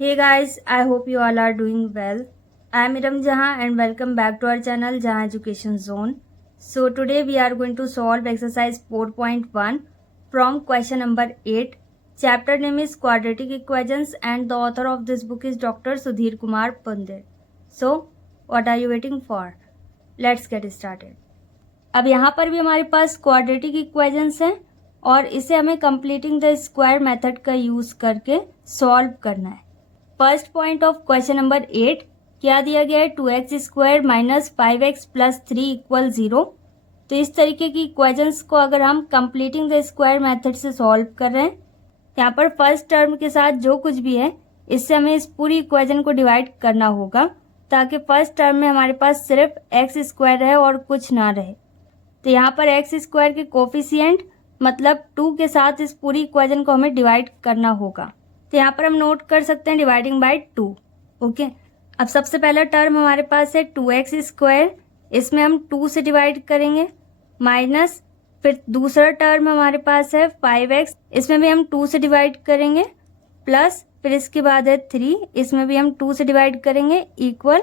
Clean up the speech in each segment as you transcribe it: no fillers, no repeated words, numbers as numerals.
Hey guys, I hope you all are doing well. I am Iram Jahan and welcome back to our channel Jahan Education Zone. So today we are going to solve exercise 4.1 from question number 8. Chapter name is Quadratic Equations and the author of this book is Dr. Sudhir Kumar Pandit. So what are you waiting for? Let's get started. अब यहाँ पर भी हमारे पास quadratic equations हैं और इसे हमें completing the square method का यूज करके सॉल्व करना है। First point of question number 8 क्या दिया गया है 2x square minus 5x plus 3 equal 0। तो इस तरीके की इक्वेशंस को अगर हम कंप्लीटिंग द स्क्वायर मेथड से सॉल्व कर रहे हैं, यहाँ पर फर्स्ट टर्म के साथ जो कुछ भी है इससे हमें इस पूरी इक्वेशन को डिवाइड करना होगा ताकि फर्स्ट टर्म में हमारे पास सिर्फ एक्स स्क्वायर रहे और कुछ ना रहे। तो यहाँ पर एक्स स्क्वायर के कोफिशिएंट मतलब 2 के साथ इस पूरी इक्वेशन को हमें डिवाइड करना होगा। तो यहाँ पर हम नोट कर सकते हैं डिवाइडिंग बाय 2। ओके, अब सबसे पहला टर्म हमारे पास है 2x स्क्वायर, इसमें हम 2 से डिवाइड करेंगे, माइनस फिर दूसरा टर्म हमारे पास है 5x, इसमें भी हम 2 से डिवाइड करेंगे, प्लस फिर इसके बाद है 3, इसमें भी हम 2 से डिवाइड करेंगे, इक्वल।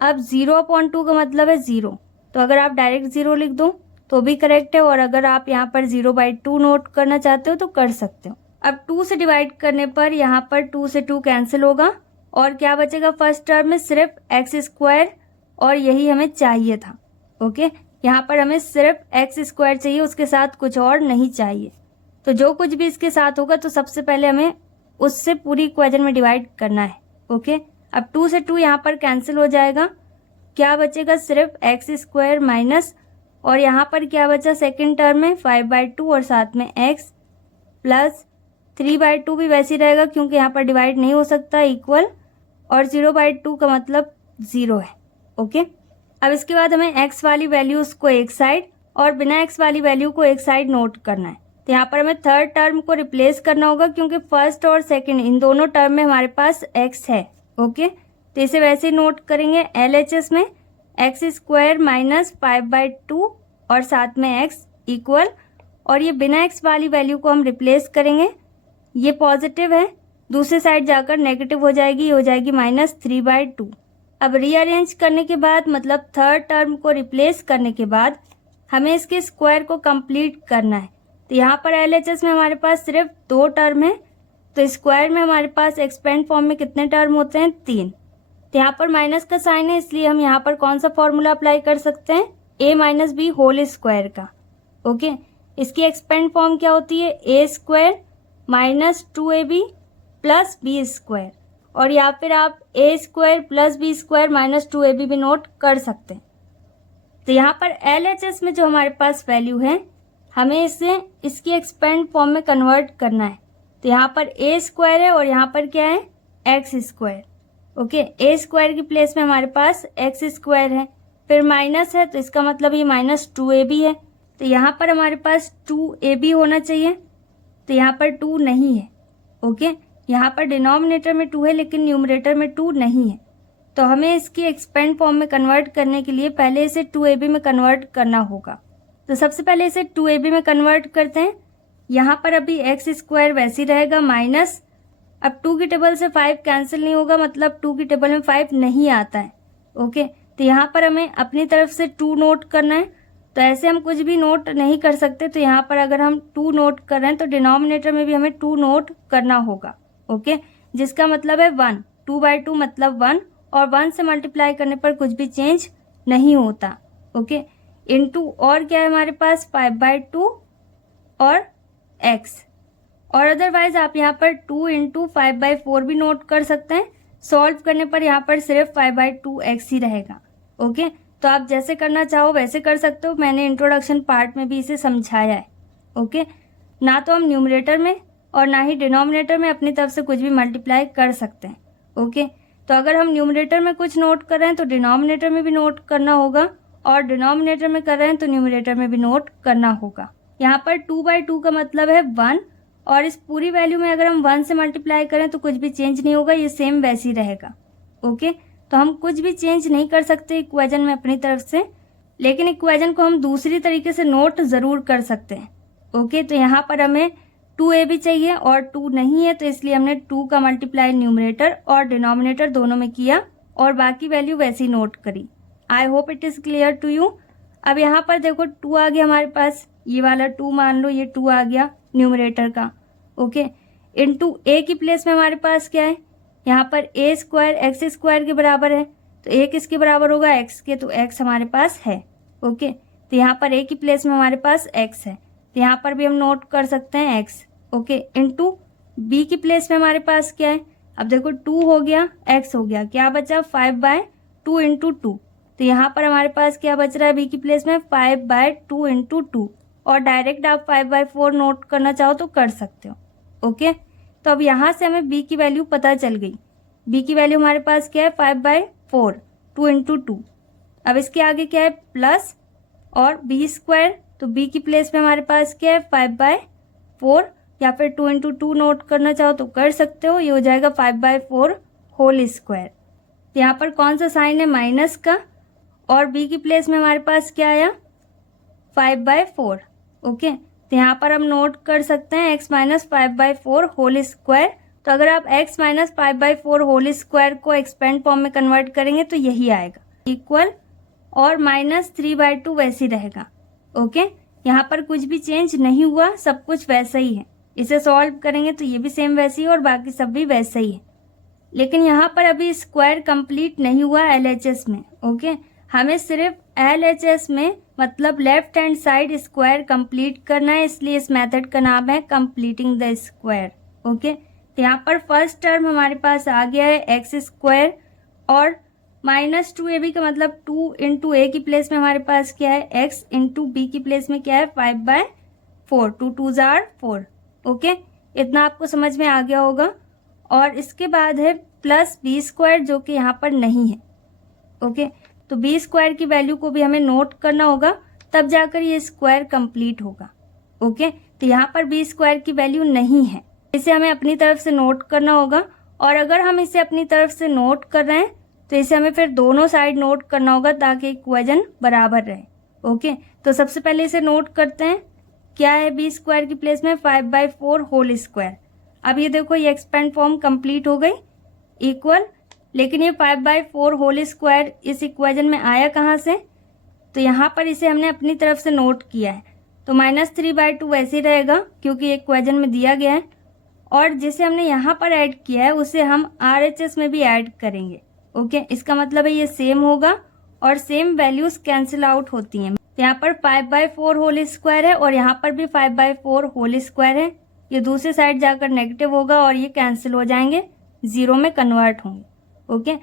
अब 0/2 का मतलब है 0, तो अगर आप डायरेक्ट 0 लिख दो तो भी करेक्ट है और अगर आप यहाँ पर 0/2 नोट करना चाहते हो तो कर सकते हो। अब 2 से डिवाइड करने पर यहाँ पर 2 से 2 कैंसिल होगा और क्या बचेगा फर्स्ट टर्म में सिर्फ एक्स स्क्वायर और यही हमें चाहिए था। ओके, यहाँ पर हमें सिर्फ एक्स स्क्वायर चाहिए, उसके साथ कुछ और नहीं चाहिए। तो जो कुछ भी इसके साथ होगा तो सबसे पहले हमें उससे पूरी इक्वेशन में डिवाइड करना है। ओके, अब 2 से 2 यहाँ पर कैंसिल हो जाएगा, क्या बचेगा सिर्फ एक्स स्क्वायर माइनस और यहाँ पर क्या बचा सेकेंड टर्म में 5/2 और साथ में एक्स प्लस 3/2 भी वैसे ही रहेगा क्योंकि यहाँ पर डिवाइड नहीं हो सकता, इक्वल, और 0/2 का मतलब 0 है। ओके, अब इसके बाद हमें एक्स वाली वैल्यूज को एक साइड और बिना एक्स वाली वैल्यू को एक साइड नोट करना है। तो यहाँ पर हमें थर्ड टर्म को रिप्लेस करना होगा क्योंकि फर्स्ट और सेकेंड इन दोनों टर्म में हमारे पास एक्स है। ओके, तो इसे वैसे ही नोट करेंगे LHS में एक्स स्क्वायर माइनस 5/2 और साथ में एक्स इक्वल, और ये बिना एक्स वाली वैल्यू को हम रिप्लेस करेंगे, ये पॉजिटिव है, दूसरी साइड जाकर नेगेटिव हो जाएगी, ये हो जाएगी -3/2। अब रीअरेंज करने के बाद मतलब थर्ड टर्म को रिप्लेस करने के बाद हमें इसके स्क्वायर को कंप्लीट करना है। तो यहाँ पर LHS में हमारे पास सिर्फ 2 टर्म है, तो स्क्वायर में हमारे पास एक्सपेंड फॉर्म में कितने टर्म होते हैं 3। तो यहाँ पर माइनस का साइन है इसलिए हम यहाँ पर कौन सा फॉर्मूला अप्लाई कर सकते हैं, a - b होल स्क्वायर का। ओके, इसकी एक्सपेंड फॉर्म क्या होती है a square minus 2ab plus b square, और या फिर आप a square plus b square minus 2ab भी नोट कर सकते हैं। तो यहाँ पर LHS में जो हमारे पास वैल्यू है हमें इसे इसकी एक्सपेंड फॉर्म में कन्वर्ट करना है। तो यहाँ पर a स्क्वायर है और यहाँ पर क्या है x square. Okay, a square की प्लेस में हमारे पास एक्स स्क्वायर है, फिर माइनस है तो इसका मतलब ये -2ab है, तो यहाँ पर हमारे पास 2ab होना चाहिए, तो यहाँ पर 2 नहीं है। ओके, यहाँ पर डिनोमिनेटर में 2 है लेकिन न्यूमरेटर में 2 नहीं है, तो हमें इसकी एक्सपेंड फॉर्म में कन्वर्ट करने के लिए पहले इसे 2ab में कन्वर्ट करना होगा। तो सबसे पहले इसे 2ab में कन्वर्ट करते हैं। यहाँ पर अभी एक्स स्क्वायर वैसे ही रहेगा माइनस, अब 2 की टेबल से 5 कैंसिल नहीं होगा मतलब 2 की टेबल में 5 नहीं आता है। ओके, तो यहाँ पर हमें अपनी तरफ से 2 नोट करना है, तो ऐसे हम कुछ भी नोट नहीं कर सकते, तो यहाँ पर अगर हम 2 नोट कर रहे हैं तो डिनोमिनेटर में भी हमें 2 नोट करना होगा। ओके, जिसका मतलब है 1, 2/2 मतलब 1, और 1 से मल्टीप्लाई करने पर कुछ भी चेंज नहीं होता। ओके, इनटू और क्या है हमारे पास 5/2 और x, और अदरवाइज आप यहाँ पर 2 × 5/4 भी नोट कर सकते हैं। सॉल्व करने पर यहाँ पर सिर्फ 5/2x ही रहेगा। ओके, तो आप जैसे करना चाहो वैसे कर सकते हो, मैंने इंट्रोडक्शन पार्ट में भी इसे समझाया है। ओके, ना तो हम न्यूमरेटर में और ना ही डिनोमिनेटर में अपनी तरफ से कुछ भी मल्टीप्लाई कर सकते हैं। ओके, तो अगर हम न्यूमरेटर में कुछ नोट कर रहे हैं तो डिनोमिनेटर में भी नोट करना होगा, और डिनोमिनेटर में कर रहे हैं तो न्यूमरेटर में भी नोट करना होगा। यहाँ पर 2/2 का मतलब है 1, और इस पूरी वैल्यू में अगर हम 1 से मल्टीप्लाई करें तो कुछ भी चेंज नहीं होगा, ये सेम वैसे ही रहेगा। ओके, तो हम कुछ भी चेंज नहीं कर सकते इक्वेशन में अपनी तरफ से, लेकिन इक्वेशन को हम दूसरी तरीके से नोट ज़रूर कर सकते हैं। ओके, तो यहाँ पर हमें 2a भी चाहिए और 2 नहीं है, तो इसलिए हमने 2 का मल्टीप्लाई न्यूमरेटर और डिनोमिनेटर दोनों में किया और बाकी वैल्यू वैसे ही नोट करी। I hope it is clear to you. अब यहाँ पर देखो 2 आ गया हमारे पास, ये वाला 2 मान लो, ये 2 आ गया न्यूमरेटर का, ओके। इनटू a की प्लेस में हमारे पास क्या है, यहाँ पर a स्क्वायर एक्स स्क्वायर के बराबर है, तो a किसके बराबर होगा, x के, तो x हमारे पास है, ओके। तो यहाँ पर a की प्लेस में हमारे पास x है, तो यहाँ पर भी हम नोट कर सकते हैं x, ओके। इनटू b की प्लेस में हमारे पास क्या है, अब देखो 2 हो गया, x हो गया, क्या बचा 5/2 इंटू 2, तो यहाँ पर हमारे पास क्या बच रहा है b की प्लेस में 5/2 इंटू 2, और डायरेक्ट आप 5/4 नोट करना चाहो तो कर सकते हो, ओके। तो अब यहाँ से हमें b की वैल्यू पता चल गई, b की वैल्यू हमारे पास क्या है 5/4, 2 इंटू 2। अब इसके आगे क्या है प्लस और b स्क्वायर, तो b की प्लेस में हमारे पास क्या है 5/4, या फिर 2 इंटू 2 नोट करना चाहो तो कर सकते हो, ये हो जाएगा 5/4 होल स्क्वायर। तो यहाँ पर कौन सा साइन है, माइनस का, और b की प्लेस में हमारे पास क्या आया 5/4, ओके। तो यहाँ पर हम नोट कर सकते हैं x माइनस 5/4 होल स्क्वायर। तो अगर आप x माइनस 5/4 होल स्क्वायर को एक्सपेंड फॉर्म में कन्वर्ट करेंगे तो यही आएगा, इक्वल, और -3/2 वैसे ही रहेगा, ओके। यहाँ पर कुछ भी चेंज नहीं हुआ, सब कुछ वैसा ही है। इसे सॉल्व करेंगे तो ये भी सेम वैसे ही और बाकी सब भी वैसा ही है। लेकिन यहाँ पर अभी स्क्वायर कंप्लीट नहीं हुआ LHS में, ओके। हमें सिर्फ LHS में मतलब left hand side square complete करना है, इसलिए इस मेथड का नाम है कंप्लीटिंग द स्क्वायर, ओके। तो यहाँ पर फर्स्ट टर्म हमारे पास आ गया है एक्स स्क्वायर, और -2ab का मतलब 2 इंटू a की प्लेस में हमारे पास क्या है x, इंटू b की प्लेस में क्या है 5/4, 2 2 जार 4, ओके। इतना आपको समझ में आ गया होगा। और इसके बाद है प्लस b स्क्वायर, जो कि यहाँ पर नहीं है, ओके। तो b स्क्वायर की वैल्यू को भी हमें नोट करना होगा, तब जाकर ये स्क्वायर कंप्लीट होगा, ओके। तो यहाँ पर b स्क्वायर की वैल्यू नहीं है, इसे हमें अपनी तरफ से नोट करना होगा। और अगर हम इसे अपनी तरफ से नोट कर रहे हैं तो इसे हमें फिर दोनों साइड नोट करना होगा ताकि इक्वेशन बराबर रहे, ओके। तो सबसे पहले इसे नोट करते हैं, क्या है b स्क्वायर की प्लेस में 5/4 होल स्क्वायर। अब ये देखो ये एक्सपेंड फॉर्म कंप्लीट हो गई, इक्वल, लेकिन ये 5/4 होल स्क्वायर इस इक्वेशन में आया कहाँ से, तो यहाँ पर इसे हमने अपनी तरफ से नोट किया है, तो -3/2 वैसे ही रहेगा क्योंकि इक्वेशन में दिया गया है। और जिसे हमने यहाँ पर ऐड किया है उसे हम RHS में भी ऐड करेंगे, ओके। इसका मतलब है ये सेम होगा और सेम वैल्यूज कैंसिल आउट होती हैं। यहाँ पर 5/4 होल स्क्वायर है और यहाँ पर भी 5/4 होल स्क्वायर है, ये दूसरी साइड जाकर नेगेटिव होगा और ये कैंसिल हो जाएंगे, 0 में कन्वर्ट होंगे, ओके।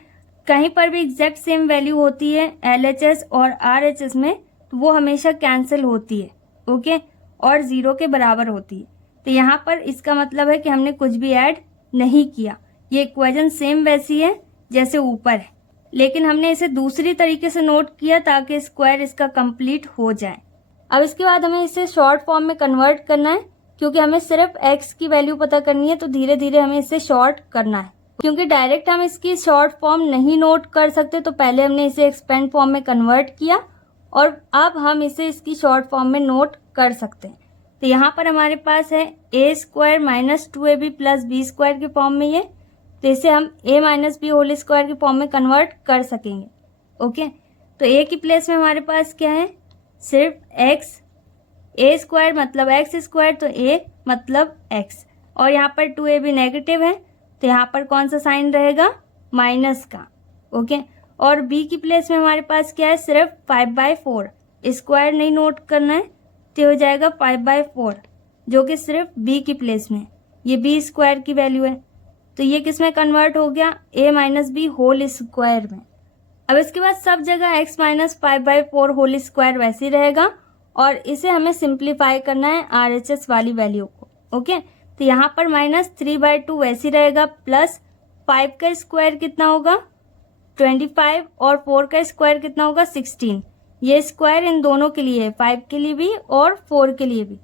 कहीं पर भी एग्जैक्ट सेम वैल्यू होती है LHS और RHS में तो वो हमेशा कैंसिल होती है, ओके, और 0 के बराबर होती है। तो यहाँ पर इसका मतलब है कि हमने कुछ भी ऐड नहीं किया, ये इक्वेशन सेम वैसी है जैसे ऊपर है, लेकिन हमने इसे दूसरी तरीके से नोट किया ताकि स्क्वायर इसका कंप्लीट हो जाए। अब इसके बाद हमें इसे शॉर्ट फॉर्म में कन्वर्ट करना है, क्योंकि हमें सिर्फ x की वैल्यू पता करनी है, तो धीरे धीरे हमें इसे शॉर्ट करना है। क्योंकि डायरेक्ट हम इसकी शॉर्ट फॉर्म नहीं नोट कर सकते, तो पहले हमने इसे एक्सपेंड फॉर्म में कन्वर्ट किया और अब हम इसे इसकी शॉर्ट फॉर्म में नोट कर सकते हैं। तो यहाँ पर हमारे पास है a square minus 2ab plus b square के फॉर्म में ये, तो इसे हम a minus B whole square के फॉर्म में कन्वर्ट कर सकेंगे, ओके। तो a की प्लेस में हमारे पास क्या है, सिर्फ x, a स्क्वायर मतलब x स्क्वायर, तो a मतलब x, और यहाँ पर 2ab नेगेटिव है तो यहाँ पर कौन सा साइन रहेगा, माइनस का, ओके। और b की प्लेस में हमारे पास क्या है, सिर्फ 5/4, स्क्वायर नहीं नोट करना है, तो हो जाएगा 5/4, जो कि सिर्फ b की प्लेस में, ये b स्क्वायर की वैल्यू है, तो ये किस में कन्वर्ट हो गया, a minus B whole square में। अब इसके बाद सब जगह x माइनस 5/4 होल स्क्वायर वैसे ही रहेगा और इसे हमें सिंप्लीफाई करना है RHS वाली वैल्यू को, ओके। तो यहाँ पर -3/2 वैसे ही रहेगा, प्लस 5 का स्क्वायर कितना होगा 25 और 4 का स्क्वायर कितना होगा 16। ये स्क्वायर इन दोनों के लिए है, 5 के लिए भी और 4 के लिए भी।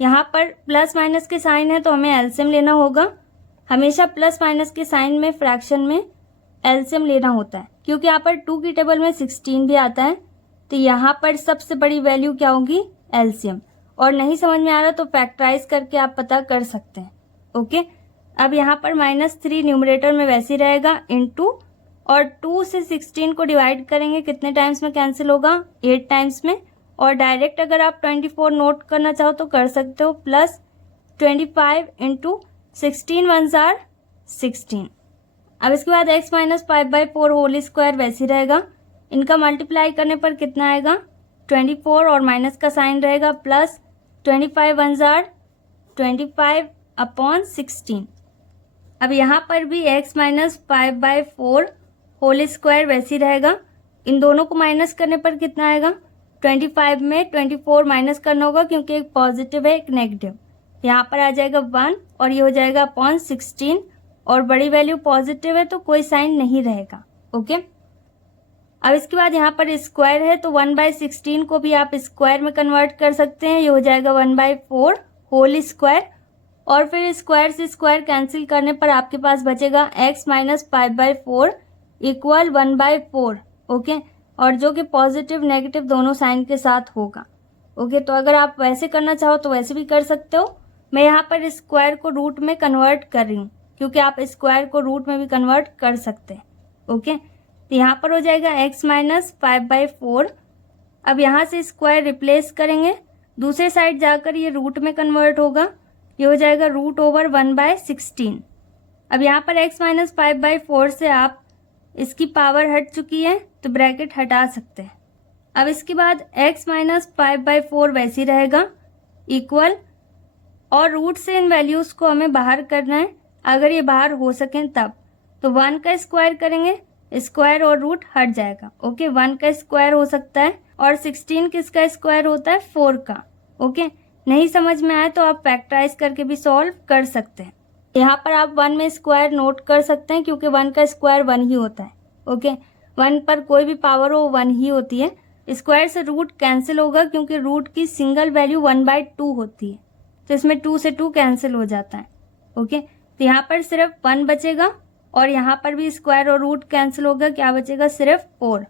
यहाँ पर प्लस माइनस के साइन है तो हमें एलसीएम लेना होगा। हमेशा प्लस माइनस के साइन में फ्रैक्शन में एलसीएम लेना होता है, क्योंकि यहाँ पर 2 की टेबल में 16 भी आता है, तो यहाँ पर सबसे बड़ी वैल्यू क्या होगी, एलसीएम। और नहीं समझ में आ रहा तो फैक्टराइज करके आप पता कर सकते हैं। ओके, अब यहाँ पर -3 न्यूमरेटर में वैसे ही रहेगा इनटू, और 2 से 16 को डिवाइड करेंगे कितने टाइम्स में कैंसिल होगा, 8 टाइम्स में। और डायरेक्ट अगर आप 24 नोट करना चाहो तो कर सकते हो, प्लस 25 इंटू 16 1s are 16। अब इसके बाद x माइनस 5/4 होल स्क्वायर वैसे ही रहेगा, इनका मल्टीप्लाई करने पर कितना आएगा 24 और माइनस का साइन रहेगा, प्लस 25 1s are 25/16। अब यहाँ पर भी x माइनस 5/4 होल स्क्वायर वैसे ही रहेगा, इन दोनों को माइनस करने पर कितना आएगा 25 में 24 माइनस करना होगा क्योंकि एक पॉजिटिव है एक नेगेटिव, यहाँ पर आ जाएगा 1 और ये हो जाएगा अपॉन 16, और बड़ी वैल्यू पॉजिटिव है तो कोई साइन नहीं रहेगा। ओके, अब इसके बाद यहाँ पर स्क्वायर है तो 1/16 को भी आप स्क्वायर में कन्वर्ट कर सकते हैं, ये हो जाएगा 1/4 होल स्क्वायर, और फिर स्क्वायर से स्क्वायर कैंसिल करने पर आपके पास बचेगा x माइनस 5/4 इक्वल 1/4। ओके, और जो कि पॉजिटिव नेगेटिव दोनों साइन के साथ होगा। ओके, तो अगर आप वैसे करना चाहो तो वैसे भी कर सकते हो, मैं यहाँ पर स्क्वायर को रूट में कन्वर्ट कर रही हूँ क्योंकि आप स्क्वायर को रूट में भी कन्वर्ट कर सकते हैं। ओके, तो यहाँ पर हो जाएगा x माइनस 5/4। अब यहाँ से स्क्वायर रिप्लेस करेंगे, दूसरे साइड जाकर ये रूट में कन्वर्ट होगा, ये हो जाएगा √1/16। अब यहाँ पर x माइनस 5/4 से आप इसकी पावर हट चुकी है तो ब्रैकेट हटा सकते हैं। अब इसके बाद x माइनस 5/4 वैसे ही रहेगा इक्वल, और रूट से इन वैल्यूज को हमें बाहर करना है, अगर ये बाहर हो सकें तब, तो 1 का स्क्वायर करेंगे, स्क्वायर और रूट हट जाएगा। ओके, 1 का स्क्वायर हो सकता है, और 16 किसका स्क्वायर होता है 4 का। ओके, नहीं समझ में आए तो आप फैक्टराइज करके भी सॉल्व कर सकते हैं। यहाँ पर आप 1 में स्क्वायर नोट कर सकते हैं क्योंकि 1 का स्क्वायर 1 ही होता है। ओके, 1 पर कोई भी पावर हो 1 ही होती है। स्क्वायर से रूट कैंसिल होगा क्योंकि रूट की सिंगल वैल्यू 1/2 होती है, तो इसमें 2 से 2 कैंसिल हो जाता है। ओके, तो यहाँ पर सिर्फ 1 बचेगा, और यहाँ पर भी स्क्वायर और रूट कैंसिल होगा, क्या बचेगा सिर्फ 4।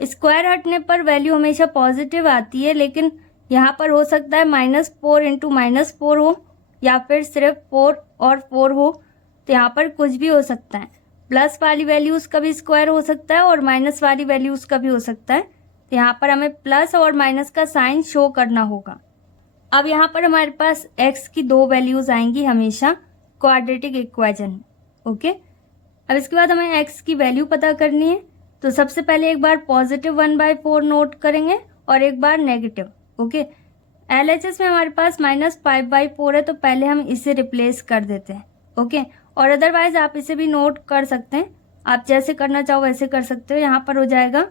स्क्वायर हटने पर वैल्यू हमेशा पॉजिटिव आती है, लेकिन यहाँ पर हो सकता है -4 इंटू -4 हो, या फिर सिर्फ 4 और 4 हो, तो यहाँ पर कुछ भी हो सकता है। प्लस वाली वैल्यूज का भी स्क्वायर हो सकता है और माइनस वाली वैल्यूज का भी हो सकता है, तो यहाँ पर हमें प्लस और माइनस का साइन शो करना होगा। अब यहाँ पर हमारे पास x की 2 वैल्यूज आएंगी हमेशा क्वाड्रेटिक इक्वेशन में। ओके, अब इसके बाद हमें x की वैल्यू पता करनी है, तो सबसे पहले एक बार पॉजिटिव 1/4 नोट करेंगे और एक बार नेगेटिव। ओके, LHS में हमारे पास -5/4 है तो पहले हम इसे रिप्लेस कर देते हैं। ओके, और अदरवाइज आप इसे भी नोट कर सकते हैं, आप जैसे करना चाहो वैसे कर सकते हो। यहाँ पर हो जाएगा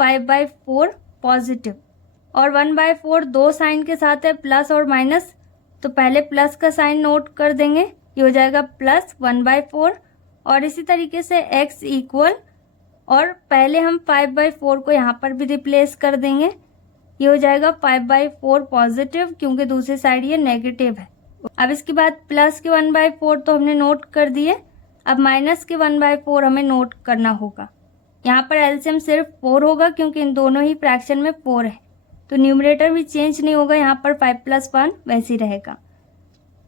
5/4 पॉजिटिव, और 1/4 दो साइन के साथ है प्लस और माइनस, तो पहले प्लस का साइन नोट कर देंगे, ये हो जाएगा प्लस 1/4, और इसी तरीके से x इक्वल, और पहले हम 5/4 को यहाँ पर भी रिप्लेस कर देंगे, ये हो जाएगा 5/4 पॉजिटिव क्योंकि दूसरी साइड ये नेगेटिव है। अब इसके बाद प्लस के 1/4 तो हमने नोट कर दिए, अब माइनस के 1/4 हमें नोट करना होगा। यहाँ पर एलसीएम सिर्फ 4 होगा क्योंकि इन दोनों ही फ्रैक्शन में 4 है, तो न्यूमरेटर भी चेंज नहीं होगा, यहाँ पर 5 + 1 वैसे ही रहेगा।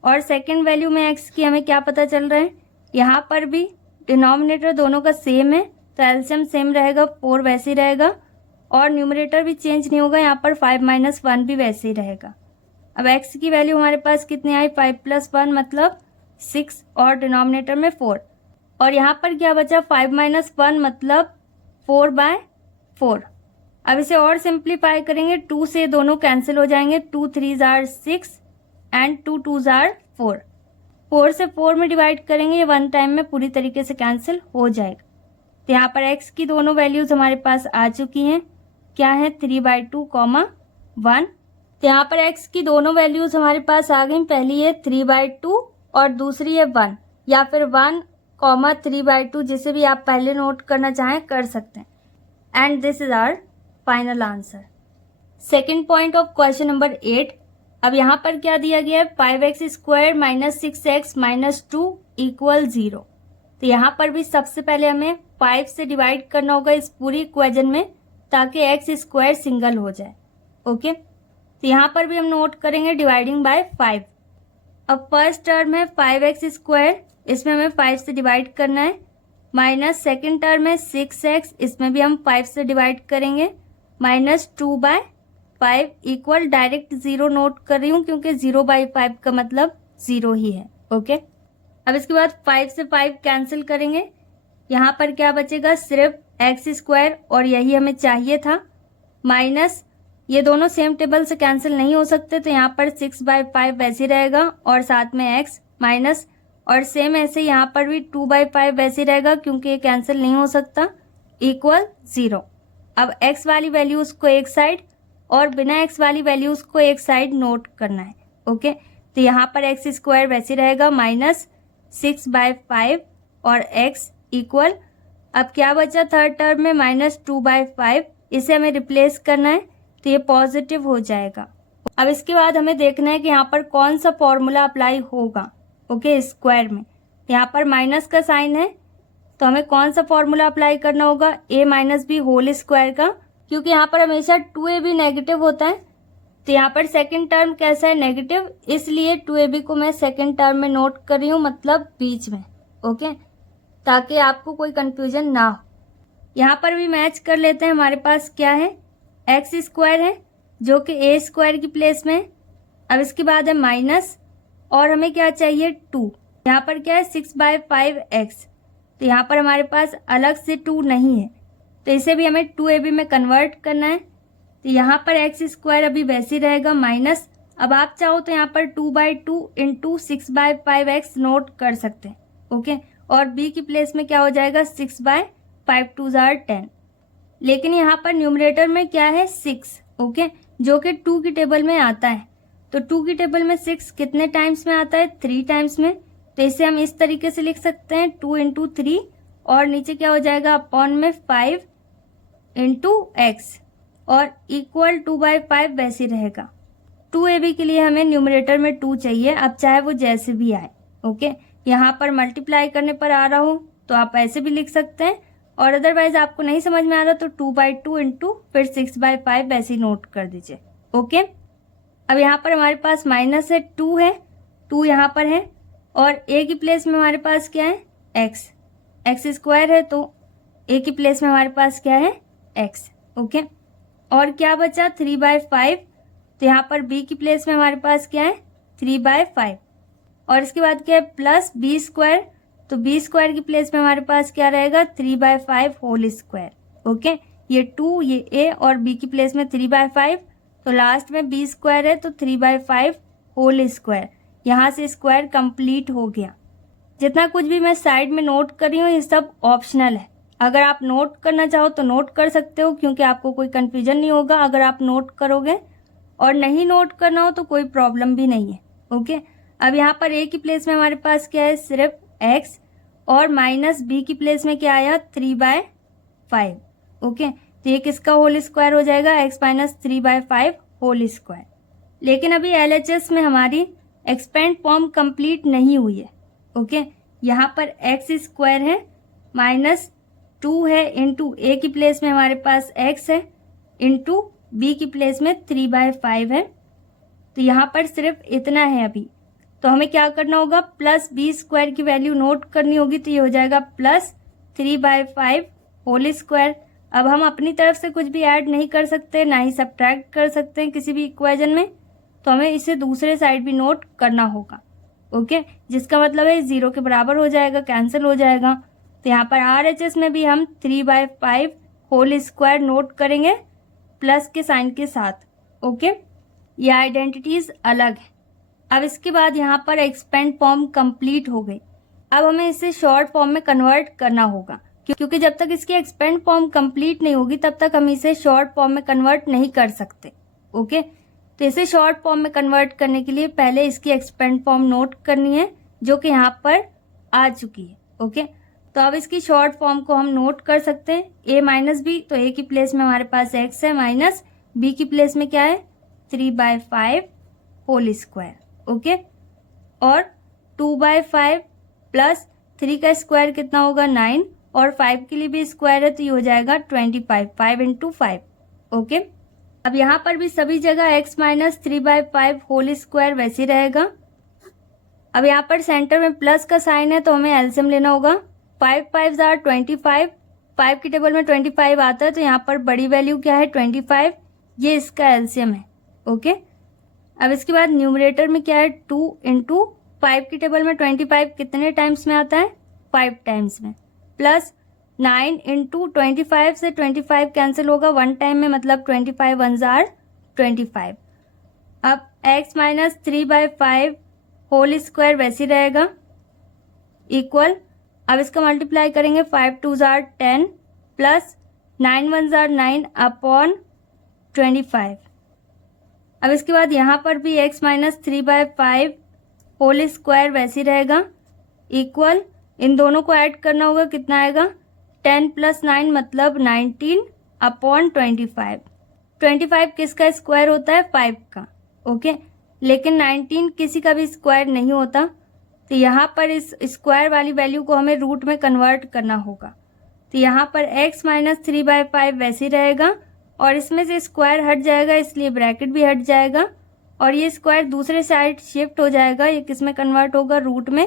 और सेकेंड वैल्यू में x की हमें क्या पता चल रहा है, यहाँ पर भी डिनोमिनेटर दोनों का सेम है तो एलसीएम सेम रहेगा, 4 वैसे ही रहेगा, और न्यूमरेटर भी चेंज नहीं होगा, यहाँ पर 5 - 1 भी वैसे ही रहेगा। अब x की वैल्यू हमारे पास कितनी आई, 5 + 1 मतलब 6, और डिनोमिनेटर में 4, और यहाँ पर क्या बचा 5 - 1 मतलब 4/4। अब इसे और सिंप्लीफाई करेंगे, 2 से दोनों कैंसिल हो जाएंगे, 2 3s are 6 and 2 2s are 4। 4 से 4 में डिवाइड करेंगे, ये 1 टाइम में पूरी तरीके से कैंसिल हो जाएगा। तो यहाँ पर x की दोनों वैल्यूज हमारे पास आ चुकी हैं, क्या है 3/2, 1। तो यहाँ पर x की दोनों वैल्यूज हमारे पास आ गई, पहली है 3/2 और दूसरी है 1, या फिर 1, 3/2, जिसे भी आप पहले नोट करना चाहें कर सकते हैं। And this is our final answer. Second point of question number 8। अब यहाँ पर क्या दिया गया है, 5x² - 6x - 2 = 0। तो यहाँ पर भी सबसे पहले हमें 5 से डिवाइड करना होगा इस पूरी इक्वेशन में, ताकि x² सिंगल हो जाए। ओके, तो यहाँ पर भी हम नोट करेंगे डिवाइडिंग बाय 5। अब फर्स्ट टर्म है 5x², इसमें हमें 5 से डिवाइड करना है, माइनस सेकेंड टर्म है 6x, इसमें भी हम 5 से डिवाइड करेंगे, माइनस 2/5 इक्वल डायरेक्ट 0 नोट कर रही हूँ क्योंकि 0/5 का मतलब 0 ही है। ओके, अब इसके बाद 5 से 5 कैंसिल करेंगे, यहाँ पर क्या बचेगा, सिर्फ x² और यही हमें चाहिए था, माइनस ये दोनों सेम टेबल से कैंसिल नहीं हो सकते तो यहाँ पर 6/5 वैसे ही रहेगा और साथ में x माइनस, और सेम ऐसे यहाँ पर भी 2/5 वैसे ही रहेगा क्योंकि ये कैंसिल नहीं हो सकता, इक्वल 0। अब x वाली वैल्यूज को एक साइड और बिना x वाली वैल्यूज को एक साइड नोट करना है। ओके, तो यहाँ पर x² वैसे ही रहेगा माइनस 6/5 और x इक्वल, अब क्या बचा थर्ड टर्म में माइनस 2/5, इसे हमें रिप्लेस करना है तो ये पॉजिटिव हो जाएगा। अब इसके बाद हमें देखना है कि यहाँ पर कौन सा फॉर्मूला अप्लाई होगा। ओके, स्क्वायर में यहाँ पर माइनस का साइन है तो हमें कौन सा फॉर्मूला अप्लाई करना होगा, a minus B whole square का, क्योंकि यहाँ पर हमेशा 2ab नेगेटिव होता है तो यहाँ पर सेकंड टर्म कैसा है, नेगेटिव, इसलिए 2ab को मैं सेकंड टर्म में नोट कर रही हूँ, मतलब बीच में। ओके, ताकि आपको कोई कंफ्यूजन ना हो। यहाँ पर भी मैच कर लेते हैं, हमारे पास क्या है, x² है जो कि a² की प्लेस में है। अब इसके बाद है माइनस और हमें क्या चाहिए 2, यहाँ पर क्या है 6/5x, तो यहाँ पर हमारे पास अलग से 2 नहीं है तो इसे भी हमें 2ab में कन्वर्ट करना है, तो यहाँ पर x² अभी वैसे ही रहेगा माइनस, अब आप चाहो तो यहाँ पर 2/2 इंटू 6/5x नोट कर सकते हैं। ओके, और b की प्लेस में क्या हो जाएगा 6/5 2 10, लेकिन यहाँ पर न्यूमरेटर में क्या है 6। ओके, जो कि 2 की टेबल में आता है, तो 2 की टेबल में 6 कितने टाइम्स में आता है, 3 टाइम्स में, तो इसे हम इस तरीके से लिख सकते हैं 2 इंटू 3 और नीचे क्या हो जाएगा अपॉन में 5 इंटू x और इक्वल 2/5 वैसे रहेगा। 2ab के लिए हमें न्यूमरेटर में 2 चाहिए, अब चाहे वो जैसे भी आए। ओके, यहाँ पर मल्टीप्लाई करने पर आ रहा हो तो आप ऐसे भी लिख सकते हैं, और अदरवाइज आपको नहीं समझ में आ रहा तो 2/2 इंटू फिर 6/5 वैसे ही नोट कर दीजिए। ओके, अब यहाँ पर हमारे पास माइनस है 2 है, 2 यहाँ पर है और a की प्लेस में हमारे पास क्या है x² है तो a की प्लेस में हमारे पास क्या है x। ओके, और क्या बचा 3/5, तो यहाँ पर b की प्लेस में हमारे पास क्या है 3/5, और इसके बाद क्या है प्लस b², तो b² की प्लेस में हमारे पास क्या रहेगा 3/5 होल स्क्वायर। ओके, ये 2 ये a और b की प्लेस में 3/5, तो लास्ट में b² है तो 3/5 होल स्क्वायर, यहाँ से स्क्वायर कंप्लीट हो गया। जितना कुछ भी मैं साइड में नोट कर रही हूँ ये सब ऑप्शनल है, अगर आप नोट करना चाहो तो नोट कर सकते हो क्योंकि आपको कोई कंफ्यूजन नहीं होगा अगर आप नोट करोगे, और नहीं नोट करना हो तो कोई प्रॉब्लम भी नहीं है। ओके, अब यहाँ पर a की प्लेस में हमारे पास क्या है सिर्फ x और माइनस b की प्लेस में क्या आया 3/5। ओके, तो ये किसका होल स्क्वायर हो जाएगा x माइनस 3/5 होल स्क्वायर। लेकिन अभी LHS में हमारी एक्सपेंड फॉर्म कंप्लीट नहीं हुई है। ओके, यहाँ पर x² है माइनस 2 है इंटू a की प्लेस में हमारे पास x है इंटू b की प्लेस में 3/5 है, तो यहाँ पर सिर्फ इतना है अभी, तो हमें क्या करना होगा प्लस b² की वैल्यू नोट करनी होगी, तो ये हो जाएगा प्लस 3/5 होल स्क्वायर। अब हम अपनी तरफ से कुछ भी ऐड नहीं कर सकते, ना ही सब्ट्रैक्ट कर सकते हैं किसी भी इक्वेशन में, तो हमें इसे दूसरे साइड भी नोट करना होगा। ओके, जिसका मतलब है 0 के बराबर हो जाएगा, कैंसिल हो जाएगा, तो यहाँ पर RHS में भी हम 3/5 होल स्क्वायर नोट करेंगे प्लस के साइन के साथ। ओके, ये आइडेंटिटीज अलग है। अब इसके बाद यहाँ पर एक्सपेंड फॉर्म कंप्लीट हो गई, अब हमें इसे शॉर्ट फॉर्म में कन्वर्ट करना होगा, क्योंकि जब तक इसकी एक्सपेंड फॉर्म कंप्लीट नहीं होगी तब तक हम इसे शॉर्ट फॉर्म में कन्वर्ट नहीं कर सकते। ओके, तो इसे शॉर्ट फॉर्म में कन्वर्ट करने के लिए पहले इसकी एक्सपेंड फॉर्म नोट करनी है जो कि यहाँ पर आ चुकी है। ओके, तो अब इसकी शॉर्ट फॉर्म को हम नोट कर सकते हैं a माइनस बी, तो a की प्लेस में हमारे पास x है माइनस b की प्लेस में क्या है 3/5 होल स्क्वायर। ओके, और 2/5 प्लस 3 का स्क्वायर कितना होगा 9, और 5 के लिए भी स्क्वायर है तो ये हो जाएगा 25, 5 इंटू 5। ओके, अब यहाँ पर भी सभी जगह x माइनस 3/5 होल स्क्वायर वैसे ही रहेगा। अब यहाँ पर सेंटर में प्लस का साइन है तो हमें एलसीएम लेना होगा। 5 5 आर 25, 5 की टेबल में 25 आता है तो यहाँ पर बड़ी वैल्यू क्या है 25, ये इसका एलसीएम है। ओके, अब इसके बाद न्यूमरेटर में क्या है 2 इंटू 5 की टेबल में 25 कितने टाइम्स में आता है 5 टाइम्स में, प्लस 9 इंटू 25 से 25 कैंसिल होगा 1 टाइम में, मतलब 25 1 आर 25। अब x माइनस 3/5 होल स्क्वायर वैसे ही रहेगा इक्वल, अब इसका मल्टीप्लाई करेंगे 5 2 आर 10 प्लस 9 1 आर 9 अपॉन 25। अब इसके बाद यहाँ पर भी x माइनस 3/5 होल स्क्वायर वैसे ही रहेगा इक्वल, इन दोनों को ऐड करना होगा, कितना आएगा 10 प्लस 9 मतलब 19 अपॉन 25। 25 किसका स्क्वायर होता है 5 का। ओके, लेकिन 19 किसी का भी स्क्वायर नहीं होता, तो यहाँ पर इस स्क्वायर वाली वैल्यू को हमें रूट में कन्वर्ट करना होगा। तो यहाँ पर x माइनस 3/5 वैसे ही रहेगा और इसमें से स्क्वायर हट जाएगा इसलिए ब्रैकेट भी हट जाएगा और ये स्क्वायर दूसरे साइड शिफ्ट हो जाएगा, ये किस में कन्वर्ट होगा रूट में,